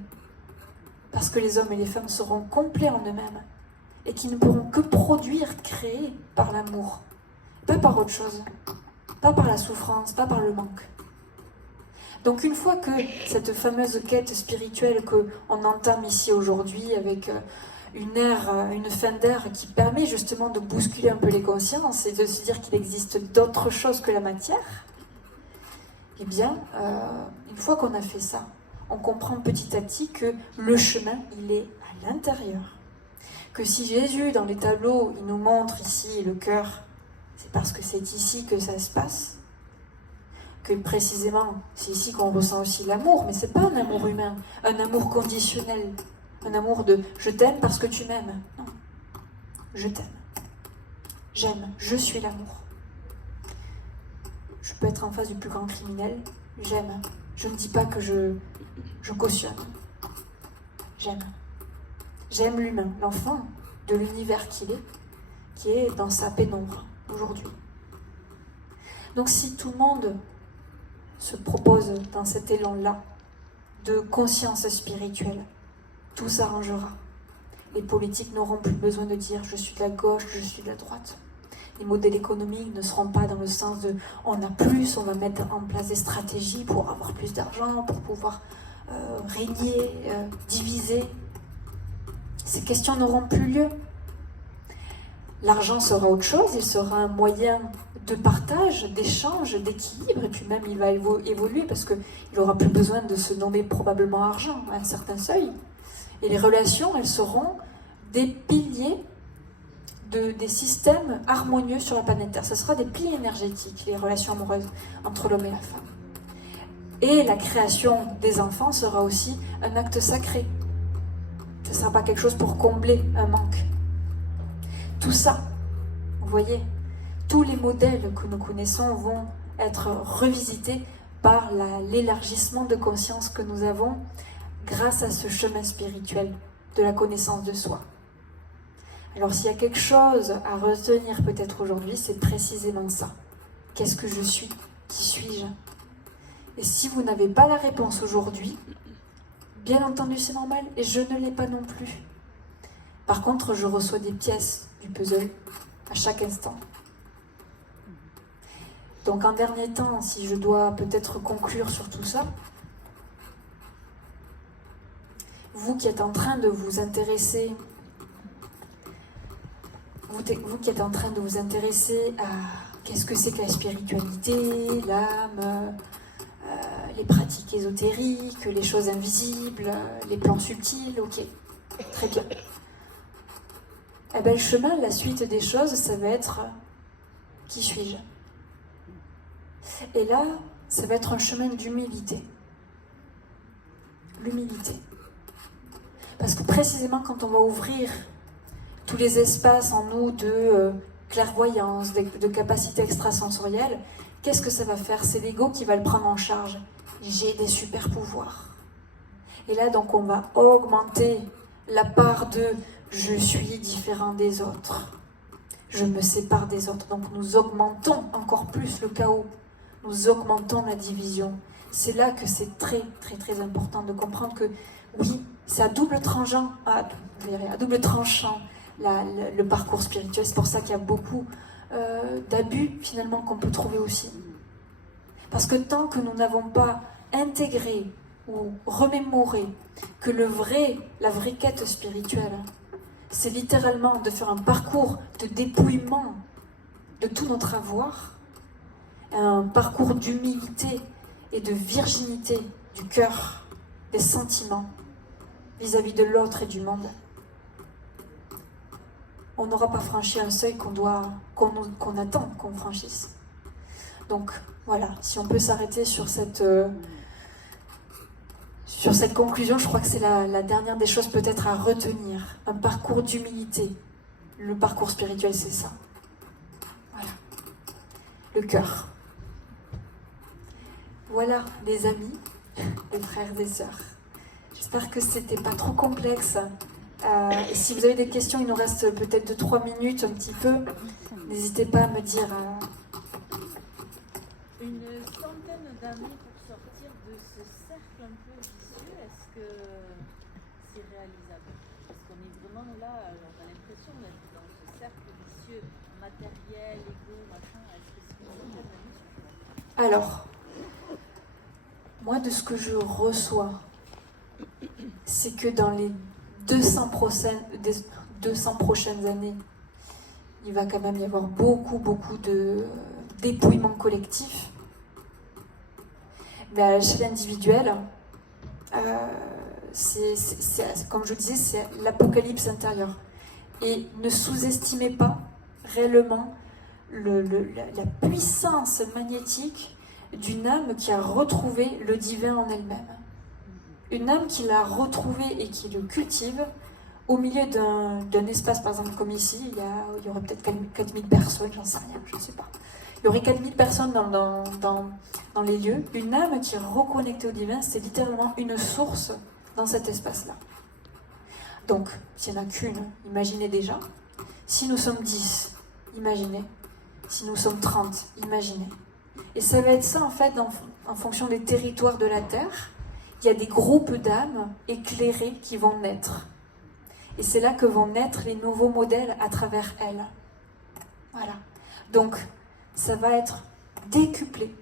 parce que les hommes et les femmes seront complets en eux-mêmes et qui ne pourront que produire, créer par l'amour, pas par autre chose, pas par la souffrance, pas par le manque. Donc une fois que cette fameuse quête spirituelle qu'on entame ici aujourd'hui avec une fin d'ère qui permet justement de bousculer un peu les consciences et de se dire qu'il existe d'autres choses que la matière, eh bien, une fois qu'on a fait ça, on comprend petit à petit que le chemin, il est à l'intérieur. Que si Jésus, dans les tableaux, il nous montre ici le cœur, c'est parce que c'est ici que ça se passe. Que précisément, c'est ici qu'on ressent aussi l'amour, mais c'est pas un amour humain, un amour conditionnel, un amour de « je t'aime parce que tu m'aimes ». Non, je t'aime, j'aime, je suis l'amour. Je peux être en face du plus grand criminel, j'aime. Je ne dis pas que je cautionne, j'aime. J'aime l'humain, l'enfant de l'univers qui est dans sa pénombre aujourd'hui. Donc si tout le monde se propose dans cet élan-là de conscience spirituelle, tout s'arrangera. Les politiques n'auront plus besoin de dire « je suis de la gauche, je suis de la droite ». Les modèles économiques ne seront pas dans le sens de « on a plus, on va mettre en place des stratégies pour avoir plus d'argent, pour pouvoir régner, diviser ». Ces questions n'auront plus lieu. L'argent sera autre chose, il sera un moyen de partage, d'échange, d'équilibre, et puis même il va évoluer parce qu'il n'aura plus besoin de se nommer probablement argent à un certain seuil. Et les relations, elles seront des piliers des systèmes harmonieux sur la planète Terre. Ce sera des piliers énergétiques, les relations amoureuses entre l'homme et la femme. Et la création des enfants sera aussi un acte sacré. Ce ne sera pas quelque chose pour combler un manque. Tout ça, vous voyez, tous les modèles que nous connaissons vont être revisités par l'élargissement de conscience que nous avons grâce à ce chemin spirituel de la connaissance de soi. Alors s'il y a quelque chose à retenir peut-être aujourd'hui, c'est précisément ça. Qu'est-ce que je suis? Qui suis-je? Et si vous n'avez pas la réponse aujourd'hui, bien entendu c'est normal, et je ne l'ai pas non plus. Par contre, je reçois des pièces du puzzle à chaque instant. Donc en dernier temps, si je dois peut-être conclure sur tout ça, vous qui êtes en train de vous intéresser, vous qui êtes en train de vous intéresser à qu'est-ce que c'est que la spiritualité, l'âme, les pratiques ésotériques, les choses invisibles, les plans subtils, ok, très bien. Eh bien, le chemin, la suite des choses, ça va être qui suis-je? Et là, ça va être un chemin d'humilité. L'humilité. Parce que précisément quand on va ouvrir tous les espaces en nous de clairvoyance, de capacité extrasensorielle, qu'est-ce que ça va faire? C'est l'ego qui va le prendre en charge. J'ai des super pouvoirs. Et là, donc, on va augmenter la part de « je suis différent des autres ». Je me sépare des autres. Donc, nous augmentons encore plus le chaos. Nous augmentons la division. C'est là que c'est très, très, très important de comprendre que, oui, c'est à double tranchant, le parcours spirituel. C'est pour ça qu'il y a beaucoup d'abus, finalement, qu'on peut trouver aussi. Parce que tant que nous n'avons pas intégré ou remémoré que la vraie quête spirituelle, c'est littéralement de faire un parcours de dépouillement de tout notre avoir, un parcours d'humilité et de virginité du cœur, des sentiments vis-à-vis de l'autre et du monde. On n'aura pas franchi un seuil qu'on attend qu'on franchisse. Donc voilà, si on peut s'arrêter sur cette conclusion, je crois que c'est la dernière des choses peut-être à retenir. Un parcours d'humilité. Le parcours spirituel, c'est ça. Voilà. Le cœur. Voilà, les amis, les frères et sœurs. J'espère que c'était pas trop complexe. Et si vous avez des questions, il nous reste peut-être 2-3 minutes, un petit peu. N'hésitez pas à me dire. Une centaine d'années pour sortir de ce cercle un peu vicieux, est-ce que c'est réalisable? Parce qu'on est vraiment là, on a l'impression d'être dans ce cercle vicieux matériel, égo, machin. Est-ce que c'est une centaine d'années suffisant? Alors, moi de ce que je reçois, c'est que dans les 200 prochaines années, il va quand même y avoir beaucoup de dépouillement collectif. Mais à l'échelle individuelle, comme je disais, c'est l'apocalypse intérieure. Et ne sous-estimez pas réellement la puissance magnétique d'une âme qui a retrouvé le divin en elle-même. Une âme qui l'a retrouvé et qui le cultive au milieu d'un espace, par exemple comme ici, il y aurait peut-être 4000 personnes, j'en sais rien, je ne sais pas. Il y aurait 4000 personnes dans les lieux. Une âme qui est reconnectée au divin, c'est littéralement une source dans cet espace-là. Donc, s'il n'y en a qu'une, imaginez déjà. Si nous sommes 10, imaginez. Si nous sommes 30, imaginez. Et ça va être ça, en fait, en fonction des territoires de la Terre. Il y a des groupes d'âmes éclairées qui vont naître. Et c'est là que vont naître les nouveaux modèles à travers elles. Voilà. Donc, ça va être décuplé.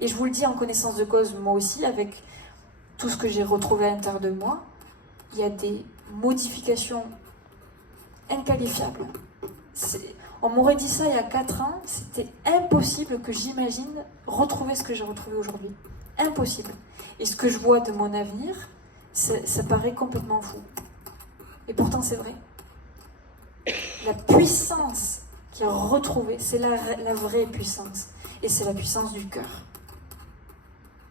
Et je vous le dis en connaissance de cause, moi aussi, avec tout ce que j'ai retrouvé à l'intérieur de moi, il y a des modifications inqualifiables. On m'aurait dit ça il y a 4 ans, c'était impossible que j'imagine retrouver ce que j'ai retrouvé aujourd'hui. Impossible. Et ce que je vois de mon avenir, ça paraît complètement fou. Et pourtant c'est vrai. La puissance qui est retrouvée, c'est la vraie puissance. Et c'est la puissance du cœur.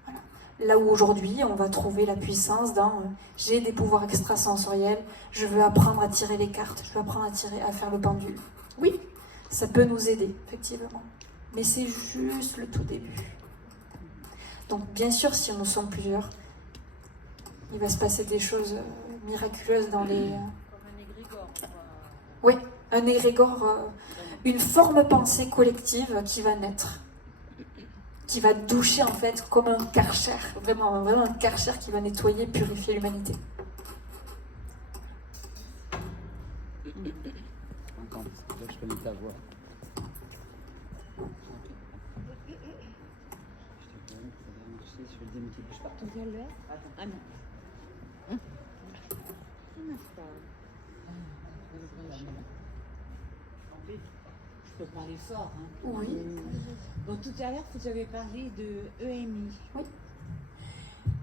Voilà. Là où aujourd'hui, on va trouver la puissance dans j'ai des pouvoirs extrasensoriels, je veux apprendre à tirer les cartes, je veux apprendre à faire le pendule. Oui, ça peut nous aider, effectivement. Mais c'est juste le tout début. Donc bien sûr, si nous sommes plusieurs, il va se passer des choses miraculeuses dans les... Comme un égrégore. Oui, un égrégore, une forme pensée collective qui va naître, qui va doucher en fait comme un Karcher, vraiment un Karcher qui va nettoyer, purifier l'humanité. Encore, je connais ta voix. Je vais le démultiplier. Je pars. Tout à l'heure. Ah non. Un instant. Je peux parler fort. Hein. Oui. Bon, tout à l'heure, vous avez parlé de EMI. Oui.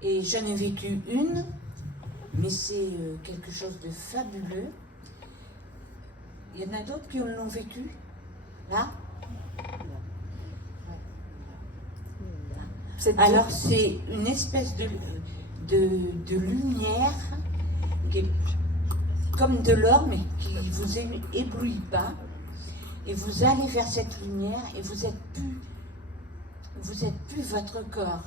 Et j'en ai vécu une, mais c'est quelque chose de fabuleux. Il y en a d'autres qui l'ont vécu. Là. Alors, c'est une espèce de lumière qui est comme de l'or, mais qui ne vous éblouit pas. Et vous allez vers cette lumière et vous êtes plus votre corps.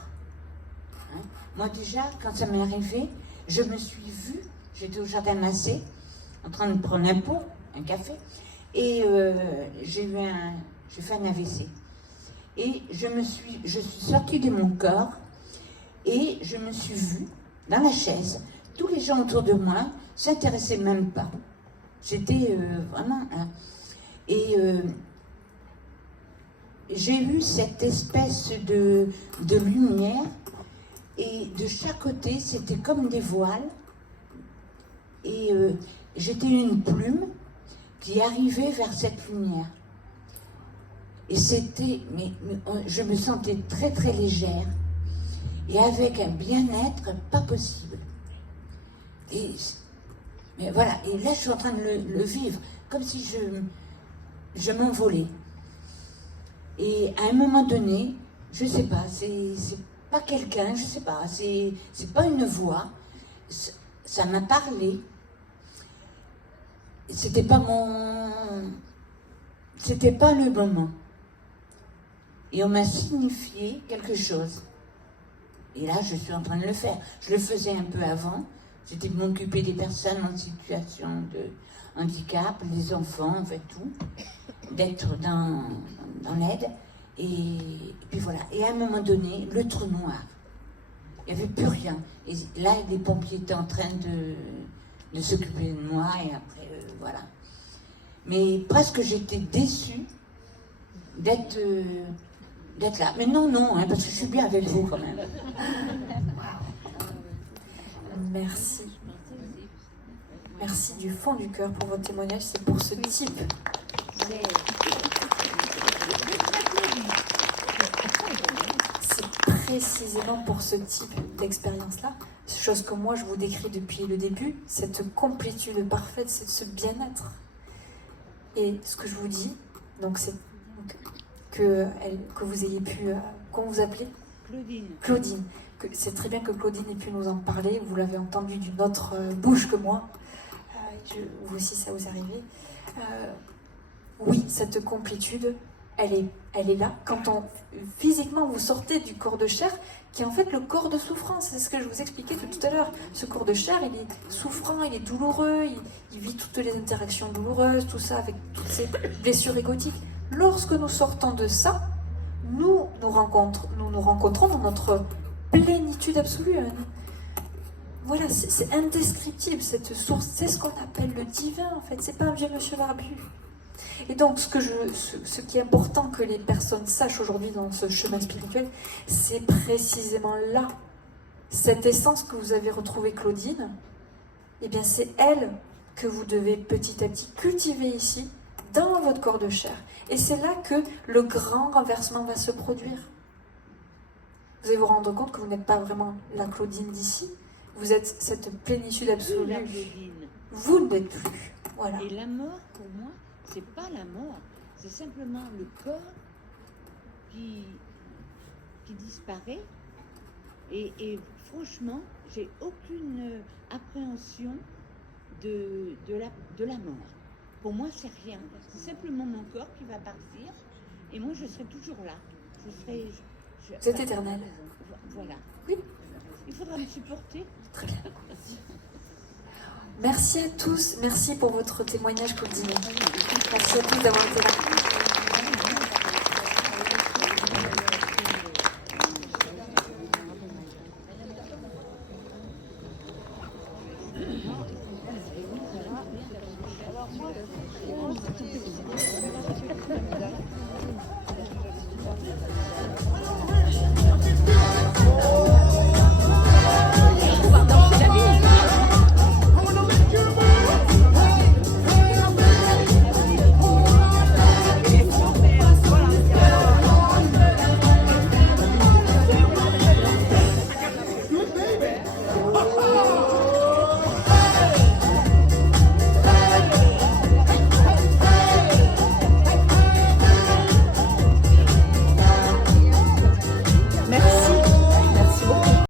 Hein? Moi déjà, quand ça m'est arrivé, je me suis vue, j'étais au jardin Massé, en train de prendre un pot, un café, et j'ai fait un AVC. Et je suis sortie de mon corps et je me suis vue dans la chaise. Tous les gens autour de moi s'intéressaient même pas. J'étais vraiment... Et j'ai eu cette espèce de lumière et de chaque côté, c'était comme des voiles. Et j'étais une plume qui arrivait vers cette lumière. Et c'était, je me sentais très très légère et avec un bien-être pas possible. Mais voilà, et là je suis en train de le vivre, comme si je m'envolais. Et à un moment donné, je sais pas, c'est pas quelqu'un, je sais pas, c'est pas une voix, ça m'a parlé. C'était pas le moment. Et on m'a signifié quelque chose. Et là, je suis en train de le faire. Je le faisais un peu avant. C'était de m'occuper des personnes en situation de handicap, les enfants, en fait, tout. D'être dans l'aide. Et puis voilà. Et à un moment donné, le trou noir. Il n'y avait plus rien. Et là, les pompiers étaient en train de s'occuper de moi. Et après, voilà. Mais presque j'étais déçue d'être là. Mais non, hein, parce que je suis bien avec vous quand même. Merci. merci du fond du cœur pour votre témoignage. C'est pour ce type. C'est précisément pour ce type d'expérience-là, chose que moi je vous décris depuis le début, cette complétude parfaite, c'est ce bien-être. Et ce que je vous dis, donc c'est que vous ayez pu, comment vous appelez ? Claudine. C'est très bien que Claudine ait pu nous en parler, vous l'avez entendu d'une autre bouche que moi. Vous aussi, ça vous est arrivé. Oui, cette complétude, elle est là. Quand physiquement vous sortez du corps de chair, qui est en fait le corps de souffrance, c'est ce que je vous expliquais tout à l'heure. Ce corps de chair, il est souffrant, il est douloureux, il vit toutes les interactions douloureuses, tout ça, avec toutes ces blessures égotiques. Lorsque nous sortons de ça, nous nous rencontrons dans notre plénitude absolue. Voilà, c'est indescriptible, cette source, c'est ce qu'on appelle le divin, en fait, c'est pas un vieux monsieur barbu. Et donc, ce qui est important que les personnes sachent aujourd'hui dans ce chemin spirituel, c'est précisément là, cette essence que vous avez retrouvée, Claudine, eh bien, c'est elle que vous devez petit à petit cultiver ici, dans votre corps de chair. Et c'est là que le grand renversement va se produire. Vous allez vous rendre compte que vous n'êtes pas vraiment la Claudine d'ici, vous êtes cette plénitude absolue. Vous ne l'êtes plus. Voilà. Et la mort, pour moi, c'est pas la mort, c'est simplement le corps qui disparaît. Et franchement, j'ai aucune appréhension de la mort. Pour moi, c'est rien. C'est simplement mon corps qui va partir, et moi, je serai toujours là. Vous êtes éternel. Voilà. Oui. Il faudra me supporter. Très bien. Merci à tous. Merci pour votre témoignage, Claudine. Merci à tous d'avoir été là. Oh